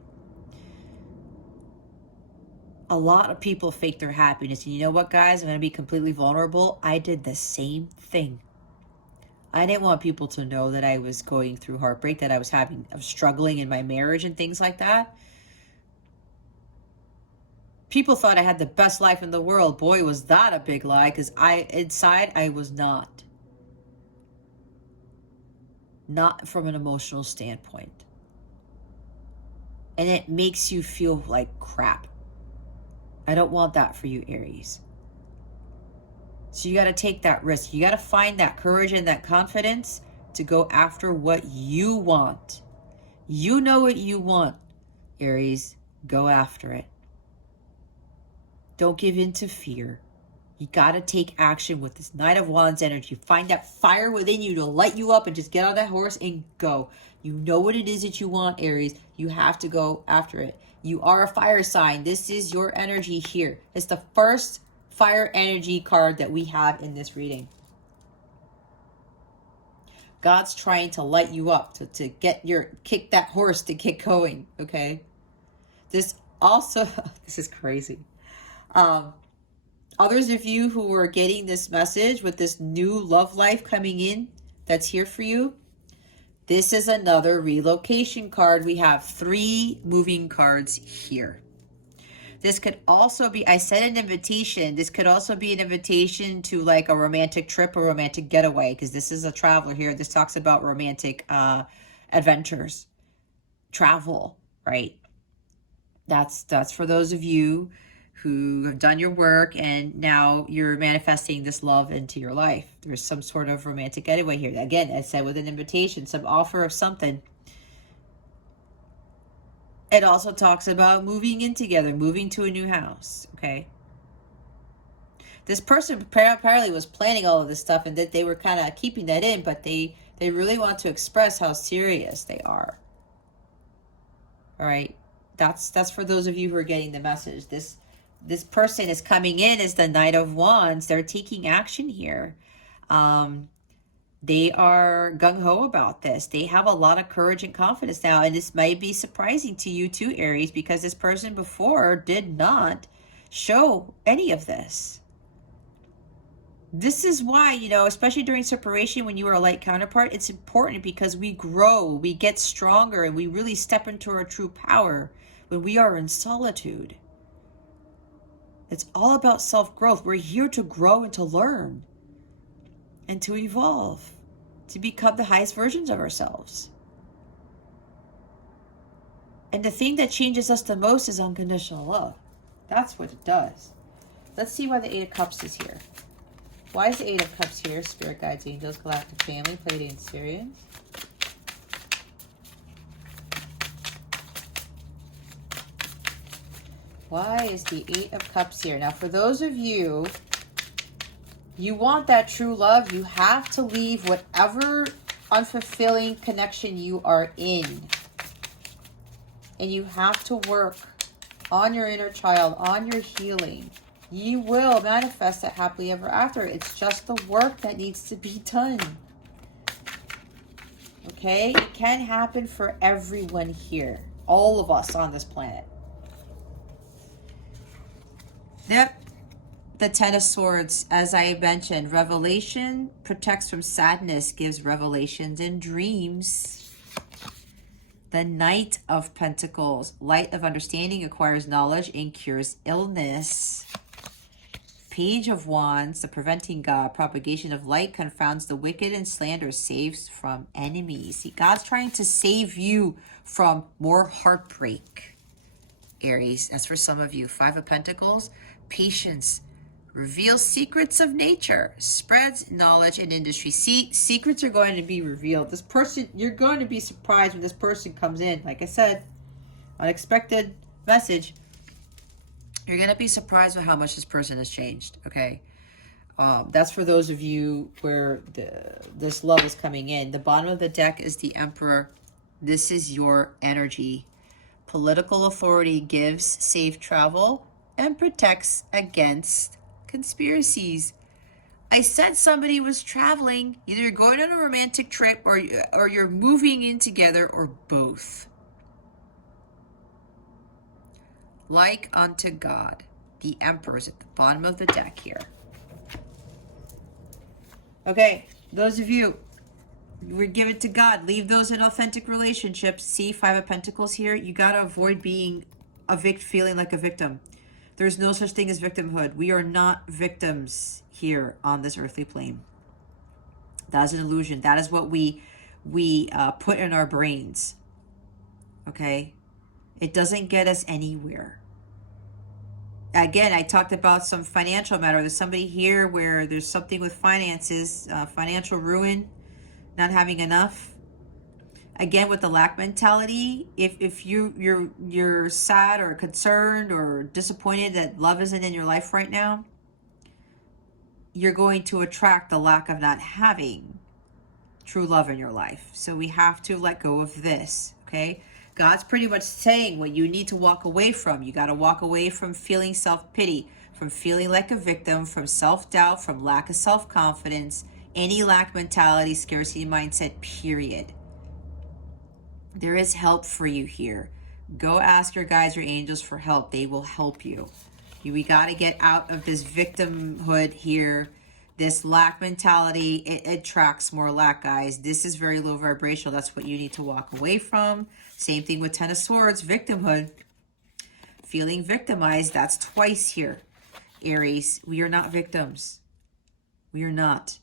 A lot of people fake their happiness. And you know what, guys? I'm going to be completely vulnerable. I did the same thing. I didn't want people to know that I was going through heartbreak, that I was struggling in my marriage and things like that. People thought I had the best life in the world. Boy, was that a big lie, because inside I was not. not from an emotional standpoint. And it makes you feel like crap. I don't want that for you, Aries. So you got to take that risk. You got to find that courage and that confidence to go after what you want. You know what you want, Aries. Go after it. Don't give in to fear. You got to take action with this Knight of Wands energy. Find that fire within you to light you up and just get on that horse and go. You know what it is that you want, Aries. You have to go after it. You are a fire sign. This is your energy here. It's the first fire energy card that we have in this reading. God's trying to light you up, to kick that horse to get going, okay? This also, this is crazy. Others of you who are getting this message with this new love life coming in that's here for you, this is another relocation card. We have 3 moving cards here. This could also be, I said an invitation. This could also be an invitation to like a romantic trip or romantic getaway, because this is a traveler here. This talks about romantic adventures, travel, right? That's for those of you who have done your work and now you're manifesting this love into your life. There's some sort of romantic getaway here. Again, I said with an invitation, some offer of something. It also talks about moving in together, moving to a new house, okay? This person apparently was planning all of this stuff and that they were kind of keeping that in, but they really want to express how serious they are. All right? That's for those of you who are getting the message. This person is coming in as the Knight of Wands. They're taking action here. They are gung-ho about this. They have a lot of courage and confidence now. And this might be surprising to you too, Aries, because this person before did not show any of this. This is why, you know, especially during separation when you are a light counterpart, it's important because we grow, we get stronger, and we really step into our true power when we are in solitude. It's all about self-growth. We're here to grow and to learn and to evolve, to become the highest versions of ourselves. And the thing that changes us the most is unconditional love. That's what it does. Let's see why the 8 of Cups is here. Why is the 8 of Cups here? Spirit guides, angels, galactic family, Pleiadian Sirians. Why is the 8 of Cups here? Now, for those of you, you want that true love, you have to leave whatever unfulfilling connection you are in. And you have to work on your inner child, on your healing. You will manifest that happily ever after. It's just the work that needs to be done. Okay? It can happen for everyone here. All of us on this planet. Yep. The 10 of Swords, as I mentioned, revelation protects from sadness, gives revelations and dreams. The Knight of Pentacles, light of understanding, acquires knowledge and cures illness. Page of Wands, the preventing God, propagation of light, confounds the wicked and slander, saves from enemies. See, God's trying to save you from more heartbreak. Aries, that's for some of you. 5 of Pentacles, patience, reveals secrets of nature, spreads knowledge in industry. See, secrets are going to be revealed. This person, you're going to be surprised when this person comes in. Like I said, unexpected message. You're going to be surprised with how much this person has changed, okay? That's for those of you where this love is coming in. The bottom of the deck is the Emperor. This is your energy. Political authority gives safe travel and protects against conspiracies. I said somebody was traveling. Either you're going on a romantic trip or you're moving in together, or both. Like unto God. The Emperor is at the bottom of the deck here. Okay, those of you, we give it to God. Leave those in authentic relationships. See, 5 of Pentacles here. You got to avoid being feeling like a victim. There's no such thing as victimhood. We are not victims here on this earthly plane. That is an illusion. That is what we we put in our brains. Okay? It doesn't get us anywhere. Again, I talked about some financial matter. There's somebody here where there's something with finances, financial ruin, not having enough. Again, with the lack mentality, if you're sad or concerned or disappointed that love isn't in your life right now, you're going to attract the lack of not having true love in your life. So we have to let go of this, okay? God's pretty much saying what you need to walk away from. You got to walk away from feeling self-pity, from feeling like a victim, from self-doubt, from lack of self-confidence, any lack mentality, scarcity mindset, period. There is help for you here. Go ask your guides, your angels for help. They will help you. We got to get out of this victimhood here. This lack mentality, it attracts more lack, guys. This is very low vibrational. That's what you need to walk away from. Same thing with Ten of Swords, victimhood. Feeling victimized, that's twice here. Aries, we are not victims. We are not.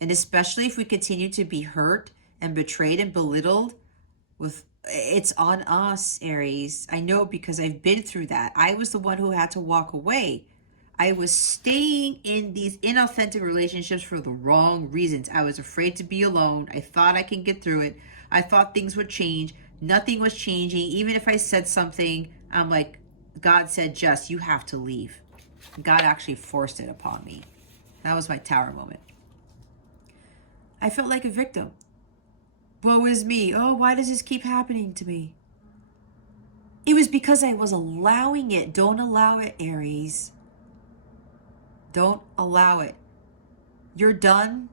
And especially if we continue to be hurt and betrayed and belittled, it's on us, Aries. I know, because I've been through that. I was the one who had to walk away. I was staying in these inauthentic relationships for the wrong reasons. I was afraid to be alone. I thought I can get through it. I thought things would change. Nothing was changing. Even if I said something, I'm like, God said, Jess, you have to leave. God actually forced it upon me. That was my tower moment. I felt like a victim. Woe is me. Oh, why does this keep happening to me? It was because I was allowing it. Don't allow it, Aries. Don't allow it. You're done.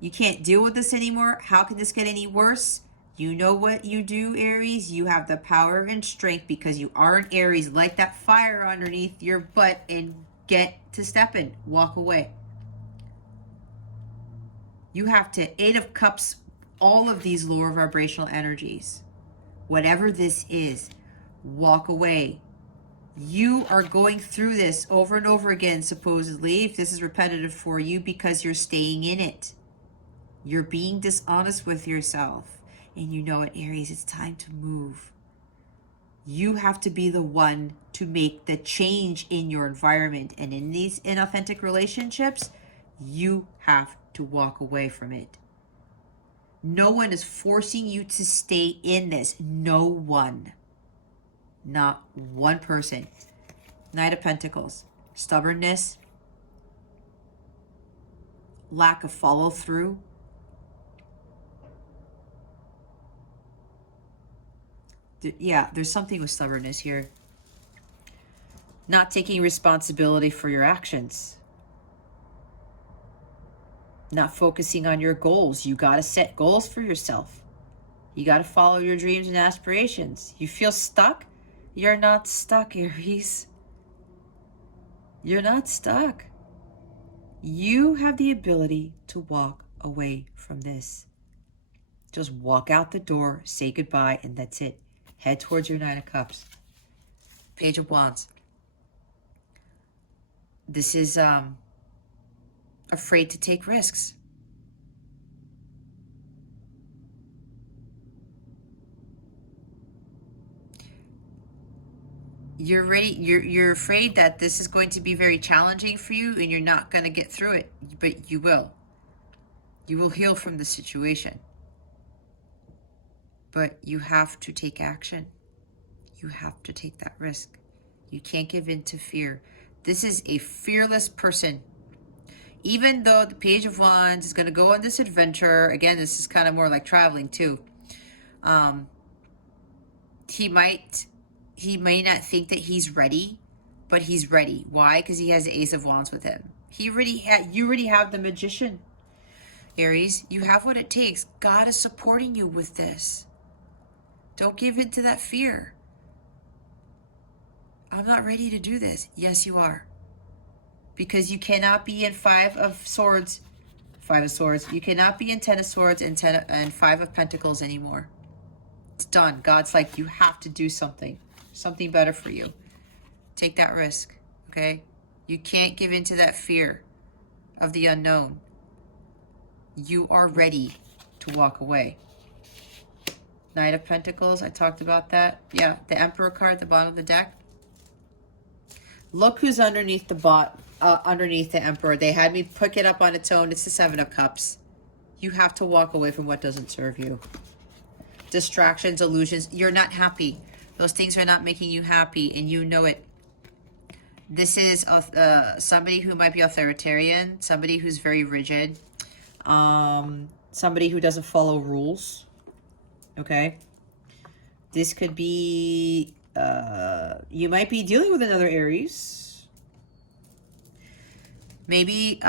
You can't deal with this anymore. How can this get any worse? You know what you do, Aries. You have the power and strength because you are an Aries. Light that fire underneath your butt and get to stepping. Walk away. You have to, Eight of Cups, all of these lower vibrational energies. Whatever this is, walk away. You are going through this over and over again, supposedly, if this is repetitive for you, because you're staying in it. You're being dishonest with yourself. And you know it, Aries, it's time to move. You have to be the one to make the change in your environment. And in these inauthentic relationships, you have to walk away from it. No one is forcing you to stay in this. No one. Not one person. Knight of Pentacles. Stubbornness. Lack of follow through. Yeah, there's something with stubbornness here. Not taking responsibility for your actions. Not focusing on your goals. You got to set goals for yourself. You got to follow your dreams and aspirations. You feel stuck? You're not stuck, Aries. You're not stuck. You have the ability to walk away from this. Just walk out the door, say goodbye, and that's it. Head towards your Nine of Cups. Page of Wands. This is afraid to take risks. You're ready. You're afraid that this is going to be very challenging for you and you're not going to get through it, but you will. You will heal from the situation. But you have to take action. You have to take that risk. You can't give in to fear. This is a fearless person. Even though the Page of Wands is going to go on this adventure, again, this is kind of more like traveling too. He may not think that he's ready, but he's ready. Why? Because he has the Ace of Wands with him. You already have the Magician. Aries, you have what it takes. God is supporting you with this. Don't give in to that fear. I'm not ready to do this. Yes, you are. Because you cannot be in Five of Swords. You cannot be in Ten of Swords and Five of Pentacles anymore. It's done. God's like, you have to do something. Something better for you. Take that risk, okay? You can't give in to that fear of the unknown. You are ready to walk away. Knight of Pentacles, I talked about that. Yeah, the Emperor card at the bottom of the deck. Look who's underneath the underneath the Emperor. They had me pick it up on its own. It's the Seven of Cups. You have to walk away from what doesn't serve you. Distractions, illusions. You're not happy. Those things are not making you happy, and you know it. This is somebody who might be authoritarian, somebody who's very rigid, somebody who doesn't follow rules. Okay? This could be, you might be dealing with another Aries. Maybe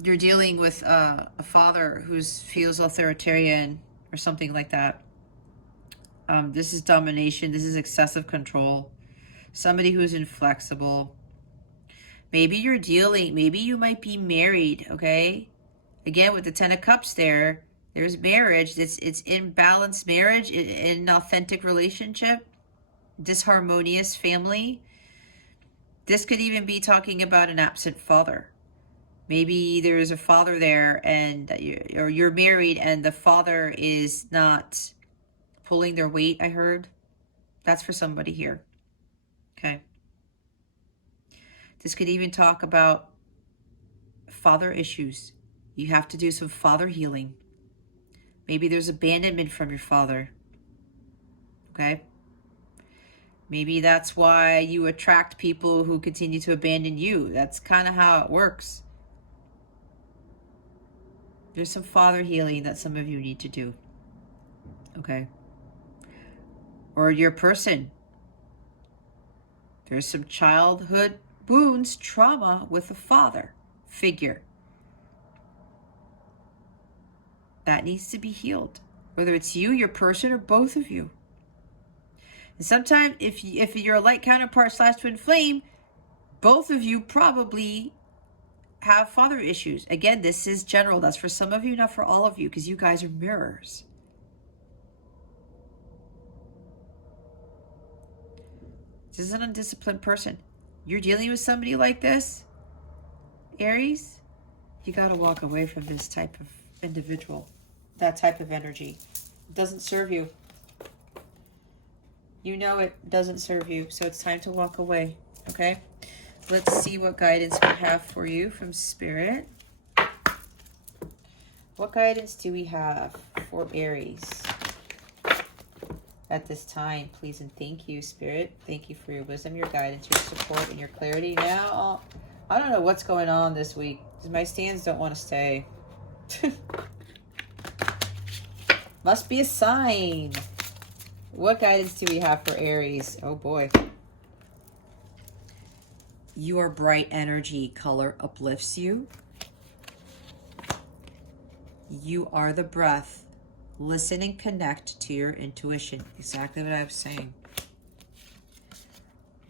you're dealing with a father who feels authoritarian or something like that. This is domination. This is excessive control. Somebody who is inflexible. Maybe you're dealing, maybe you might be married, okay? Again, with the Ten of Cups there, there's marriage. It's imbalanced marriage, in an authentic relationship, disharmonious family. This could even be talking about an absent father. Maybe there's a father there, and or you're married and the father is not pulling their weight, I heard. That's for somebody here. Okay. This could even talk about father issues. You have to do some father healing. Maybe there's abandonment from your father. Okay. Maybe that's why you attract people who continue to abandon you. That's kind of how it works. There's some father healing that some of you need to do. Okay. Or your person. There's some childhood wounds, trauma with a father figure. That needs to be healed. Whether it's you, your person, or both of you. And sometimes if you're a light counterpart / twin flame, both of you probably have father issues. Again, this is general. That's for some of you, not for all of you, because you guys are mirrors. This is an undisciplined person. You're dealing with somebody like this, Aries, you got to walk away from this type of individual, that type of energy. It doesn't serve you. You know it doesn't serve you, so it's time to walk away, okay? Let's see what guidance we have for you from Spirit. What guidance do we have for Aries at this time? Please and thank you, Spirit. Thank you for your wisdom, your guidance, your support, and your clarity. Now, I don't know what's going on this week. My stands don't want to stay. Must be a sign. What guidance do we have for Aries? Oh boy. Your bright energy color uplifts you. You are the breath. Listen and connect to your intuition. Exactly what I was saying.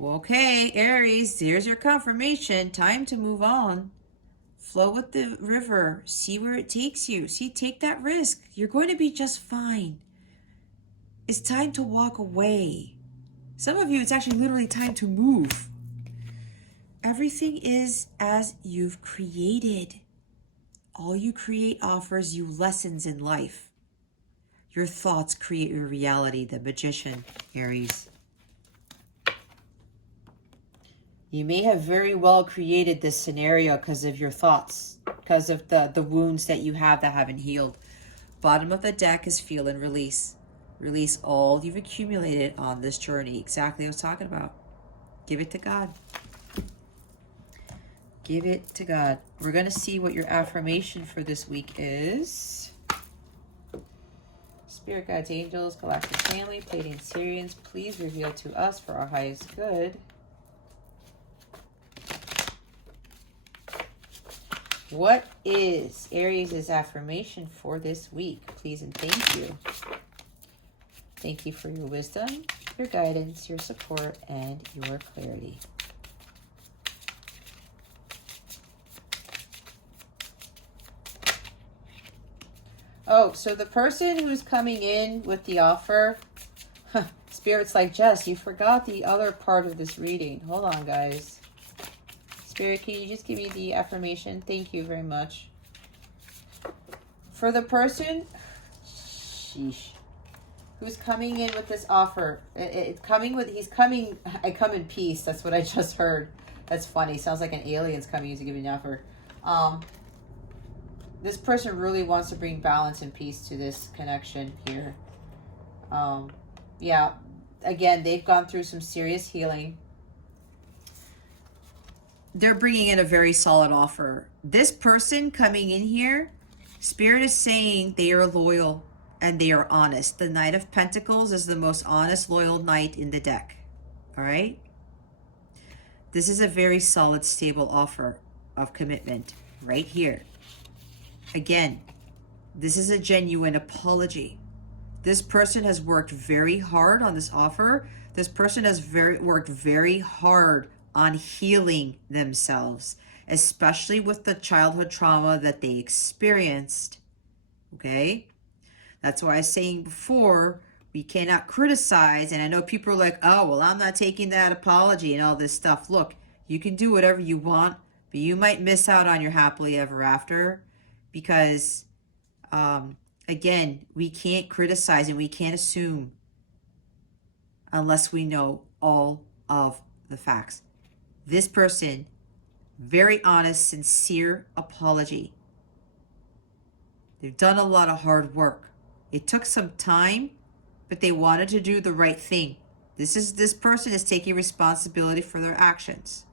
Okay, Aries, here's your confirmation. Time to move on. Flow with the river. See where it takes you. See, take that risk. You're going to be just fine. It's time to walk away. Some of you, it's actually literally time to move. Everything is as you've created. All you create offers you lessons in life. Your thoughts create your reality, the Magician, Aries. You may have very well created this scenario because of your thoughts, because of the wounds that you have that haven't healed. Bottom of the deck is feel and release. Release all you've accumulated on this journey. Exactly what I was talking about. Give it to God. Give it to God. We're going to see what your affirmation for this week is. Spirit guides, angels, galactic family, Pleiadian Sirians, please reveal to us for our highest good. What is Aries' affirmation for this week? Please and thank you. Thank you for your wisdom, your guidance, your support, and your clarity. Oh, so the person who's coming in with the offer, Spirit's like, Jess, you forgot the other part of this reading. Hold on, guys. Spirit, can you just give me the affirmation? Thank you very much. For the person, Sheesh. Who's coming in with this offer? It's coming with, he's coming, I come in peace. That's what I just heard. That's funny. Sounds like an alien's coming in to give you an offer. This person really wants to bring balance and peace to this connection here. Yeah, again, they've gone through some serious healing. They're bringing in a very solid offer. This person coming in here, Spirit is saying they are loyal and they are honest. The Knight of Pentacles is the most honest, loyal knight in the deck. All right? This is a very solid, stable offer of commitment right here. Again, this is a genuine apology. This person has worked very hard on this offer. This person has worked very hard on healing themselves, especially with the childhood trauma that they experienced. Okay? That's why I was saying before, we cannot criticize. And I know people are like, oh, well, I'm not taking that apology and all this stuff. Look, you can do whatever you want, but you might miss out on your happily ever after because, again, we can't criticize and we can't assume unless we know all of the facts. This person, very honest, sincere apology. They've done a lot of hard work. It took some time, but they wanted to do the right thing. This person is taking responsibility for their actions.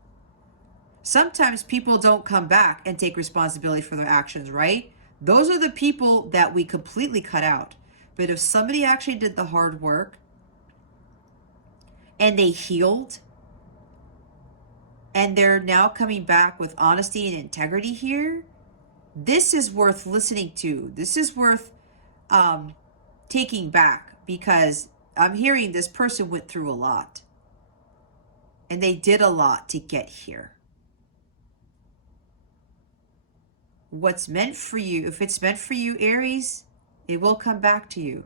Sometimes people don't come back and take responsibility for their actions, right? Those are the people that we completely cut out. But if somebody actually did the hard work and they healed and they're now coming back with honesty and integrity here, this is worth listening to. This is worth taking back because I'm hearing this person went through a lot and they did a lot to get here. What's meant for you, if it's meant for you, Aries, it will come back to you.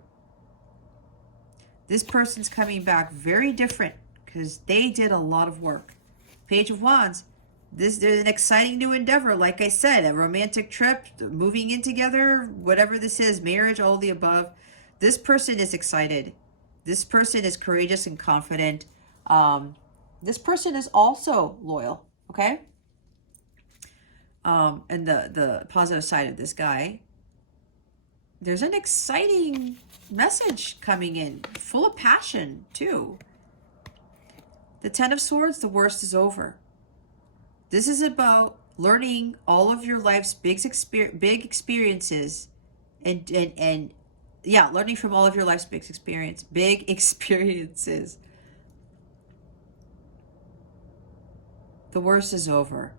This person's coming back very different because they did a lot of work. Page of Wands, there's an exciting new endeavor. Like I said, a romantic trip, moving in together, whatever this is, marriage, all the above. This person is excited. This person is courageous and confident. This person is also loyal, okay? And the positive side of this guy, there's an exciting message coming in, full of passion too. The Ten of Swords, the worst is over. This is about learning all of your life's big experiences and yeah, learning from all of your life's big experiences. The worst is over.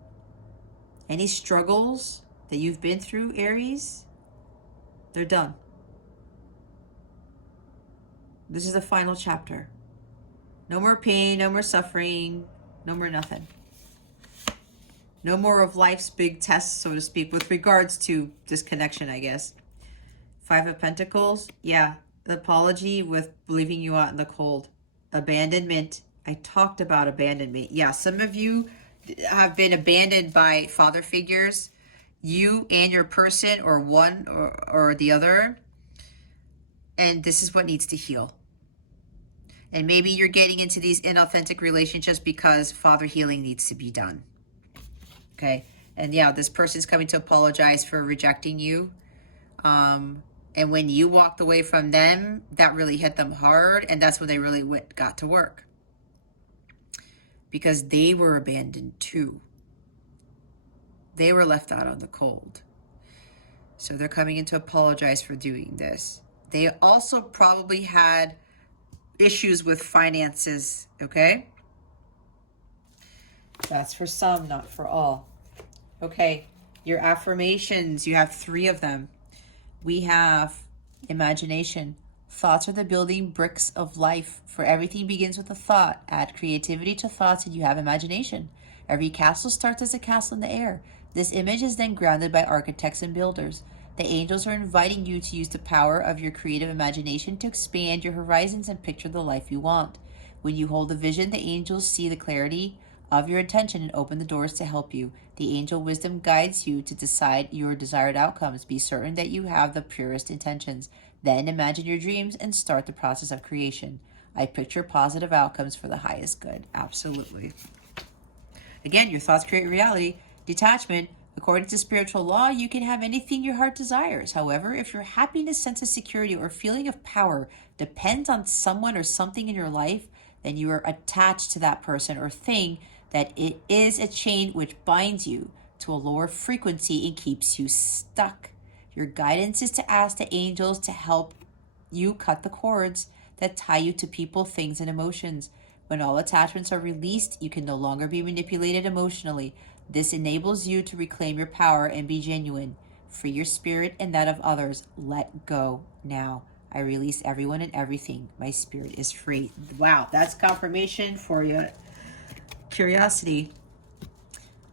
Any struggles that you've been through, Aries, they're done. This is the final chapter. No more pain, no more suffering, no more nothing. No more of life's big tests, so to speak, with regards to this connection, I guess. Five of Pentacles, yeah, the apology with leaving you out in the cold. Abandonment, I talked about abandonment. Yeah, some of you have been abandoned by father figures, you and your person, or one or the other, and this is what needs to heal. And maybe you're getting into these inauthentic relationships because father healing needs to be done. Okay, and yeah, this person's coming to apologize for rejecting you. And when you walked away from them, that really hit them hard, and that's when they really got to work. Because they were abandoned too. They were left out on the cold. So they're coming in to apologize for doing this. They also probably had issues with finances, okay? That's for some, not for all. Okay, your affirmations, you have 3 of them. We have imagination. Thoughts are the building bricks of life. For everything begins with a thought. Add creativity to thoughts and you have imagination. Every castle starts as a castle in the air. This image is then grounded by architects and builders. The angels are inviting you to use the power of your creative imagination to expand your horizons and picture the life you want. When you hold a vision, the angels see the clarity of your intention and open the doors to help you. The angel wisdom guides you to decide your desired outcomes. Be certain that you have the purest intentions. Then imagine your dreams and start the process of creation. I picture positive outcomes for the highest good. Absolutely. Again, your thoughts create reality. Detachment. According to spiritual law, you can have anything your heart desires. However, if your happiness, sense of security, or feeling of power depends on someone or something in your life, then you are attached to that person or thing, that it is a chain which binds you to a lower frequency and keeps you stuck. Your guidance is to ask the angels to help you cut the cords that tie you to people, things, and emotions. When all attachments are released, you can no longer be manipulated emotionally. This enables you to reclaim your power and be genuine. Free your spirit and that of others. Let go now. I release everyone and everything. My spirit is free. Wow, that's confirmation for you. Curiosity.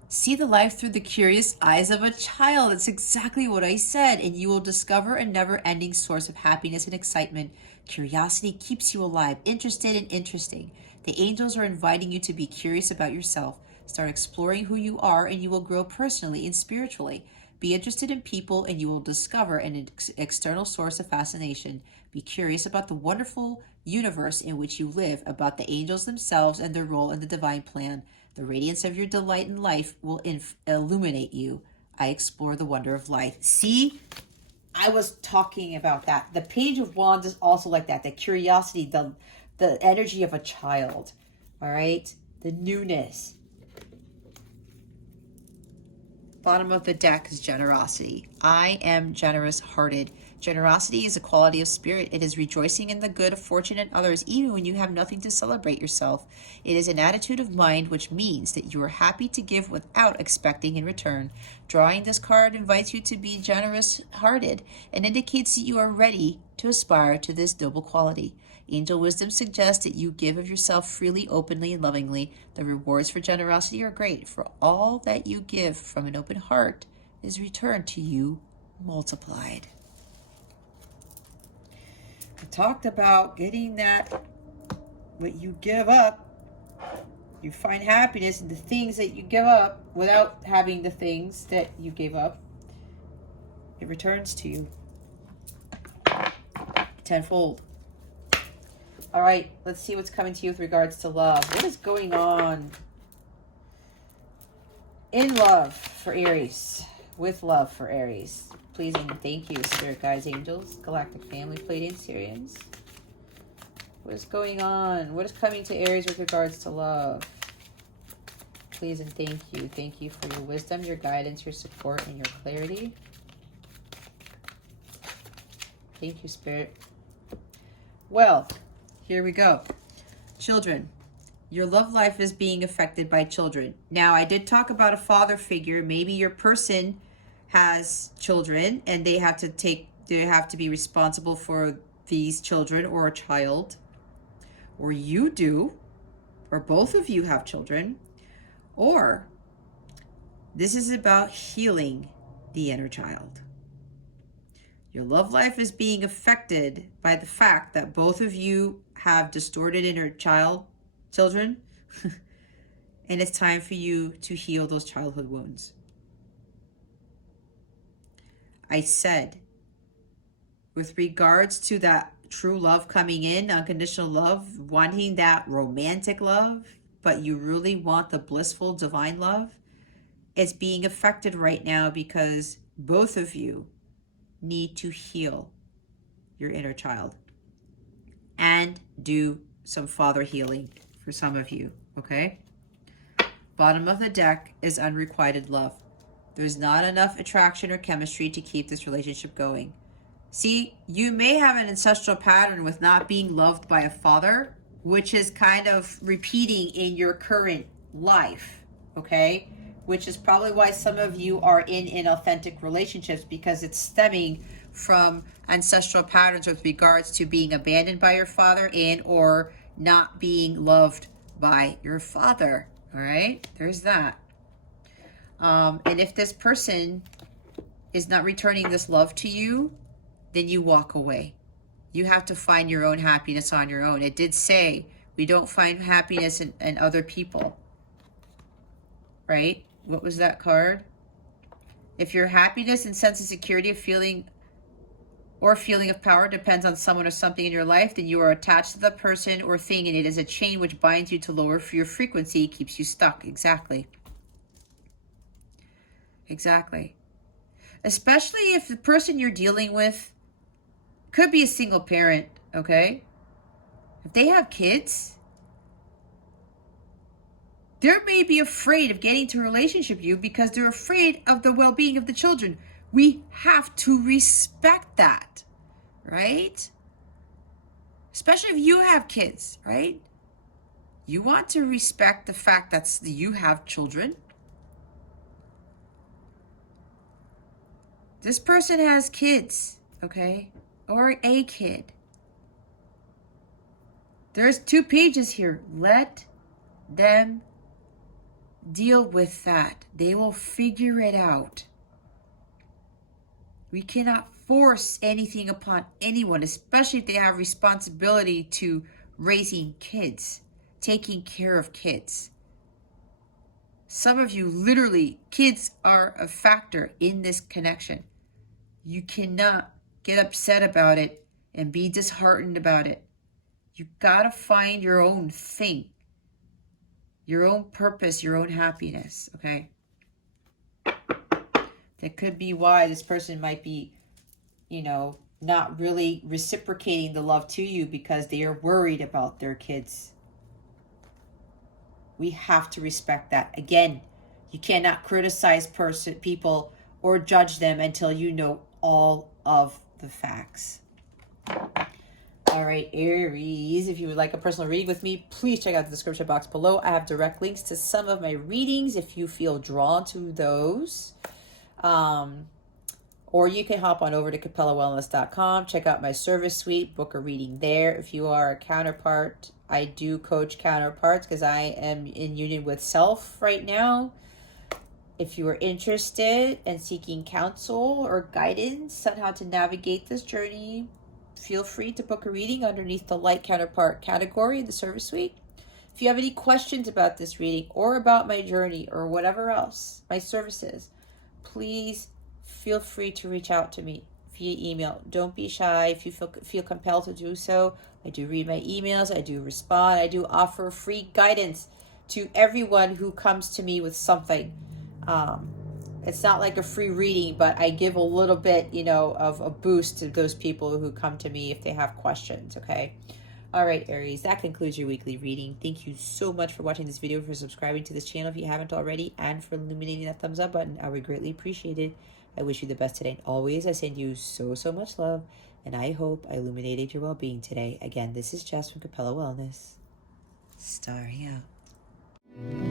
See the life through the curious eyes of a child. That's exactly what I said. And you will discover a never-ending source of happiness and excitement. Curiosity keeps you alive, interested, and interesting. The angels are inviting you to be curious about yourself. Start exploring who you are, and you will grow personally and spiritually. Be interested in people, and you will discover an external source of fascination. Be curious about the wonderful universe in which you live, about the angels themselves and their role in the divine plan. The radiance of your delight in life will illuminate you. I explore the wonder of life. See, I was talking about that. The Page of Wands is also like that. The curiosity, the energy of a child. All right? The newness. Bottom of the deck is generosity. I am generous hearted. Generosity is a quality of spirit. It is rejoicing in the good of fortune in others, even when you have nothing to celebrate yourself. It is an attitude of mind, which means that you are happy to give without expecting in return. Drawing this card invites you to be generous hearted and indicates that you are ready to aspire to this noble quality. Angel wisdom suggests that you give of yourself freely, openly, and lovingly. The rewards for generosity are great, for all that you give from an open heart is returned to you multiplied. I talked about getting that, what you give up. You find happiness in the things that you give up without having the things that you gave up. It returns to you tenfold. All right, let's see what's coming to you with regards to love. What is going on in love for Aries? With love for Aries. Please and thank you, Spirit Guides, Angels, Galactic Family, Pleiadians, Sirians. What is going on? What is coming to Aries with regards to love? Please and thank you. Thank you for your wisdom, your guidance, your support, and your clarity. Thank you, Spirit. Well, here we go. Children. Your love life is being affected by children. Now, I did talk about a father figure. Maybe your person has children and they have to be responsible for these children or a child. Or you do, or both of you have children. Or this is about healing the inner child. Your love life is being affected by the fact that both of you have distorted inner children, and it's time for you to heal those childhood wounds. I said, with regards to that true love coming in, unconditional love, wanting that romantic love, but you really want the blissful divine love, it's being affected right now because both of you need to heal your inner child and do some father healing for some of you, okay? Bottom of the deck is unrequited love. There's not enough attraction or chemistry to keep this relationship going. See, you may have an ancestral pattern with not being loved by a father, which is kind of repeating in your current life, okay? Which is probably why some of you are in inauthentic relationships, because it's stemming from ancestral patterns with regards to being abandoned by your father and or not being loved by your father, all right? There's that. And if this person is not returning this love to you, then you walk away. You have to find your own happiness on your own. It did say we don't find happiness in other people, right? What was that card? If your happiness and sense of security of feeling or feeling of power depends on someone or something in your life, then you are attached to the person or thing, and it is a chain which binds you to lower your frequency, keeps you stuck. Exactly. Exactly. Especially if the person you're dealing with could be a single parent, okay? If they have kids, they may be afraid of getting into a relationship with you because they're afraid of the well-being of the children. We have to respect that, right? Especially if you have kids, right? You want to respect the fact that you have children. This person has kids, okay? Or a kid. There's 2 pages here. Let them deal with that. They will figure it out. We cannot force anything upon anyone, especially if they have responsibility to raising kids, taking care of kids. Some of you, literally, kids are a factor in this connection. You cannot get upset about it and be disheartened about it. You gotta find your own thing, your own purpose, your own happiness, okay? That could be why this person might be, not really reciprocating the love to you because they are worried about their kids. We have to respect that. Again, you cannot criticize people or judge them until you know all of the facts. All right, Aries, if you would like a personal reading with me, please check out the description box below. I have direct links to some of my readings if you feel drawn to those. Or you can hop on over to capellawellness.com, check out my service suite, book a reading there. If you are a counterpart, I do coach counterparts because I am in union with self right now. If you are interested in seeking counsel or guidance on how to navigate this journey, feel free to book a reading underneath the light counterpart category in the service suite. If you have any questions about this reading or about my journey or whatever else, my services, please feel free to reach out to me via email. Don't be shy if you feel compelled to do so. I do read my emails. I do respond. I do offer free guidance to everyone who comes to me with something. It's not like a free reading, but I give a little bit, of a boost to those people who come to me if they have questions, okay? All right, Aries, that concludes your weekly reading. Thank you so much for watching this video, for subscribing to this channel if you haven't already, and for illuminating that thumbs up button. I would greatly appreciate it. I wish you the best today. And always, I send you so, so much love, and I hope I illuminated your well-being today. Again, this is Jess from Capella Wellness. Starry out.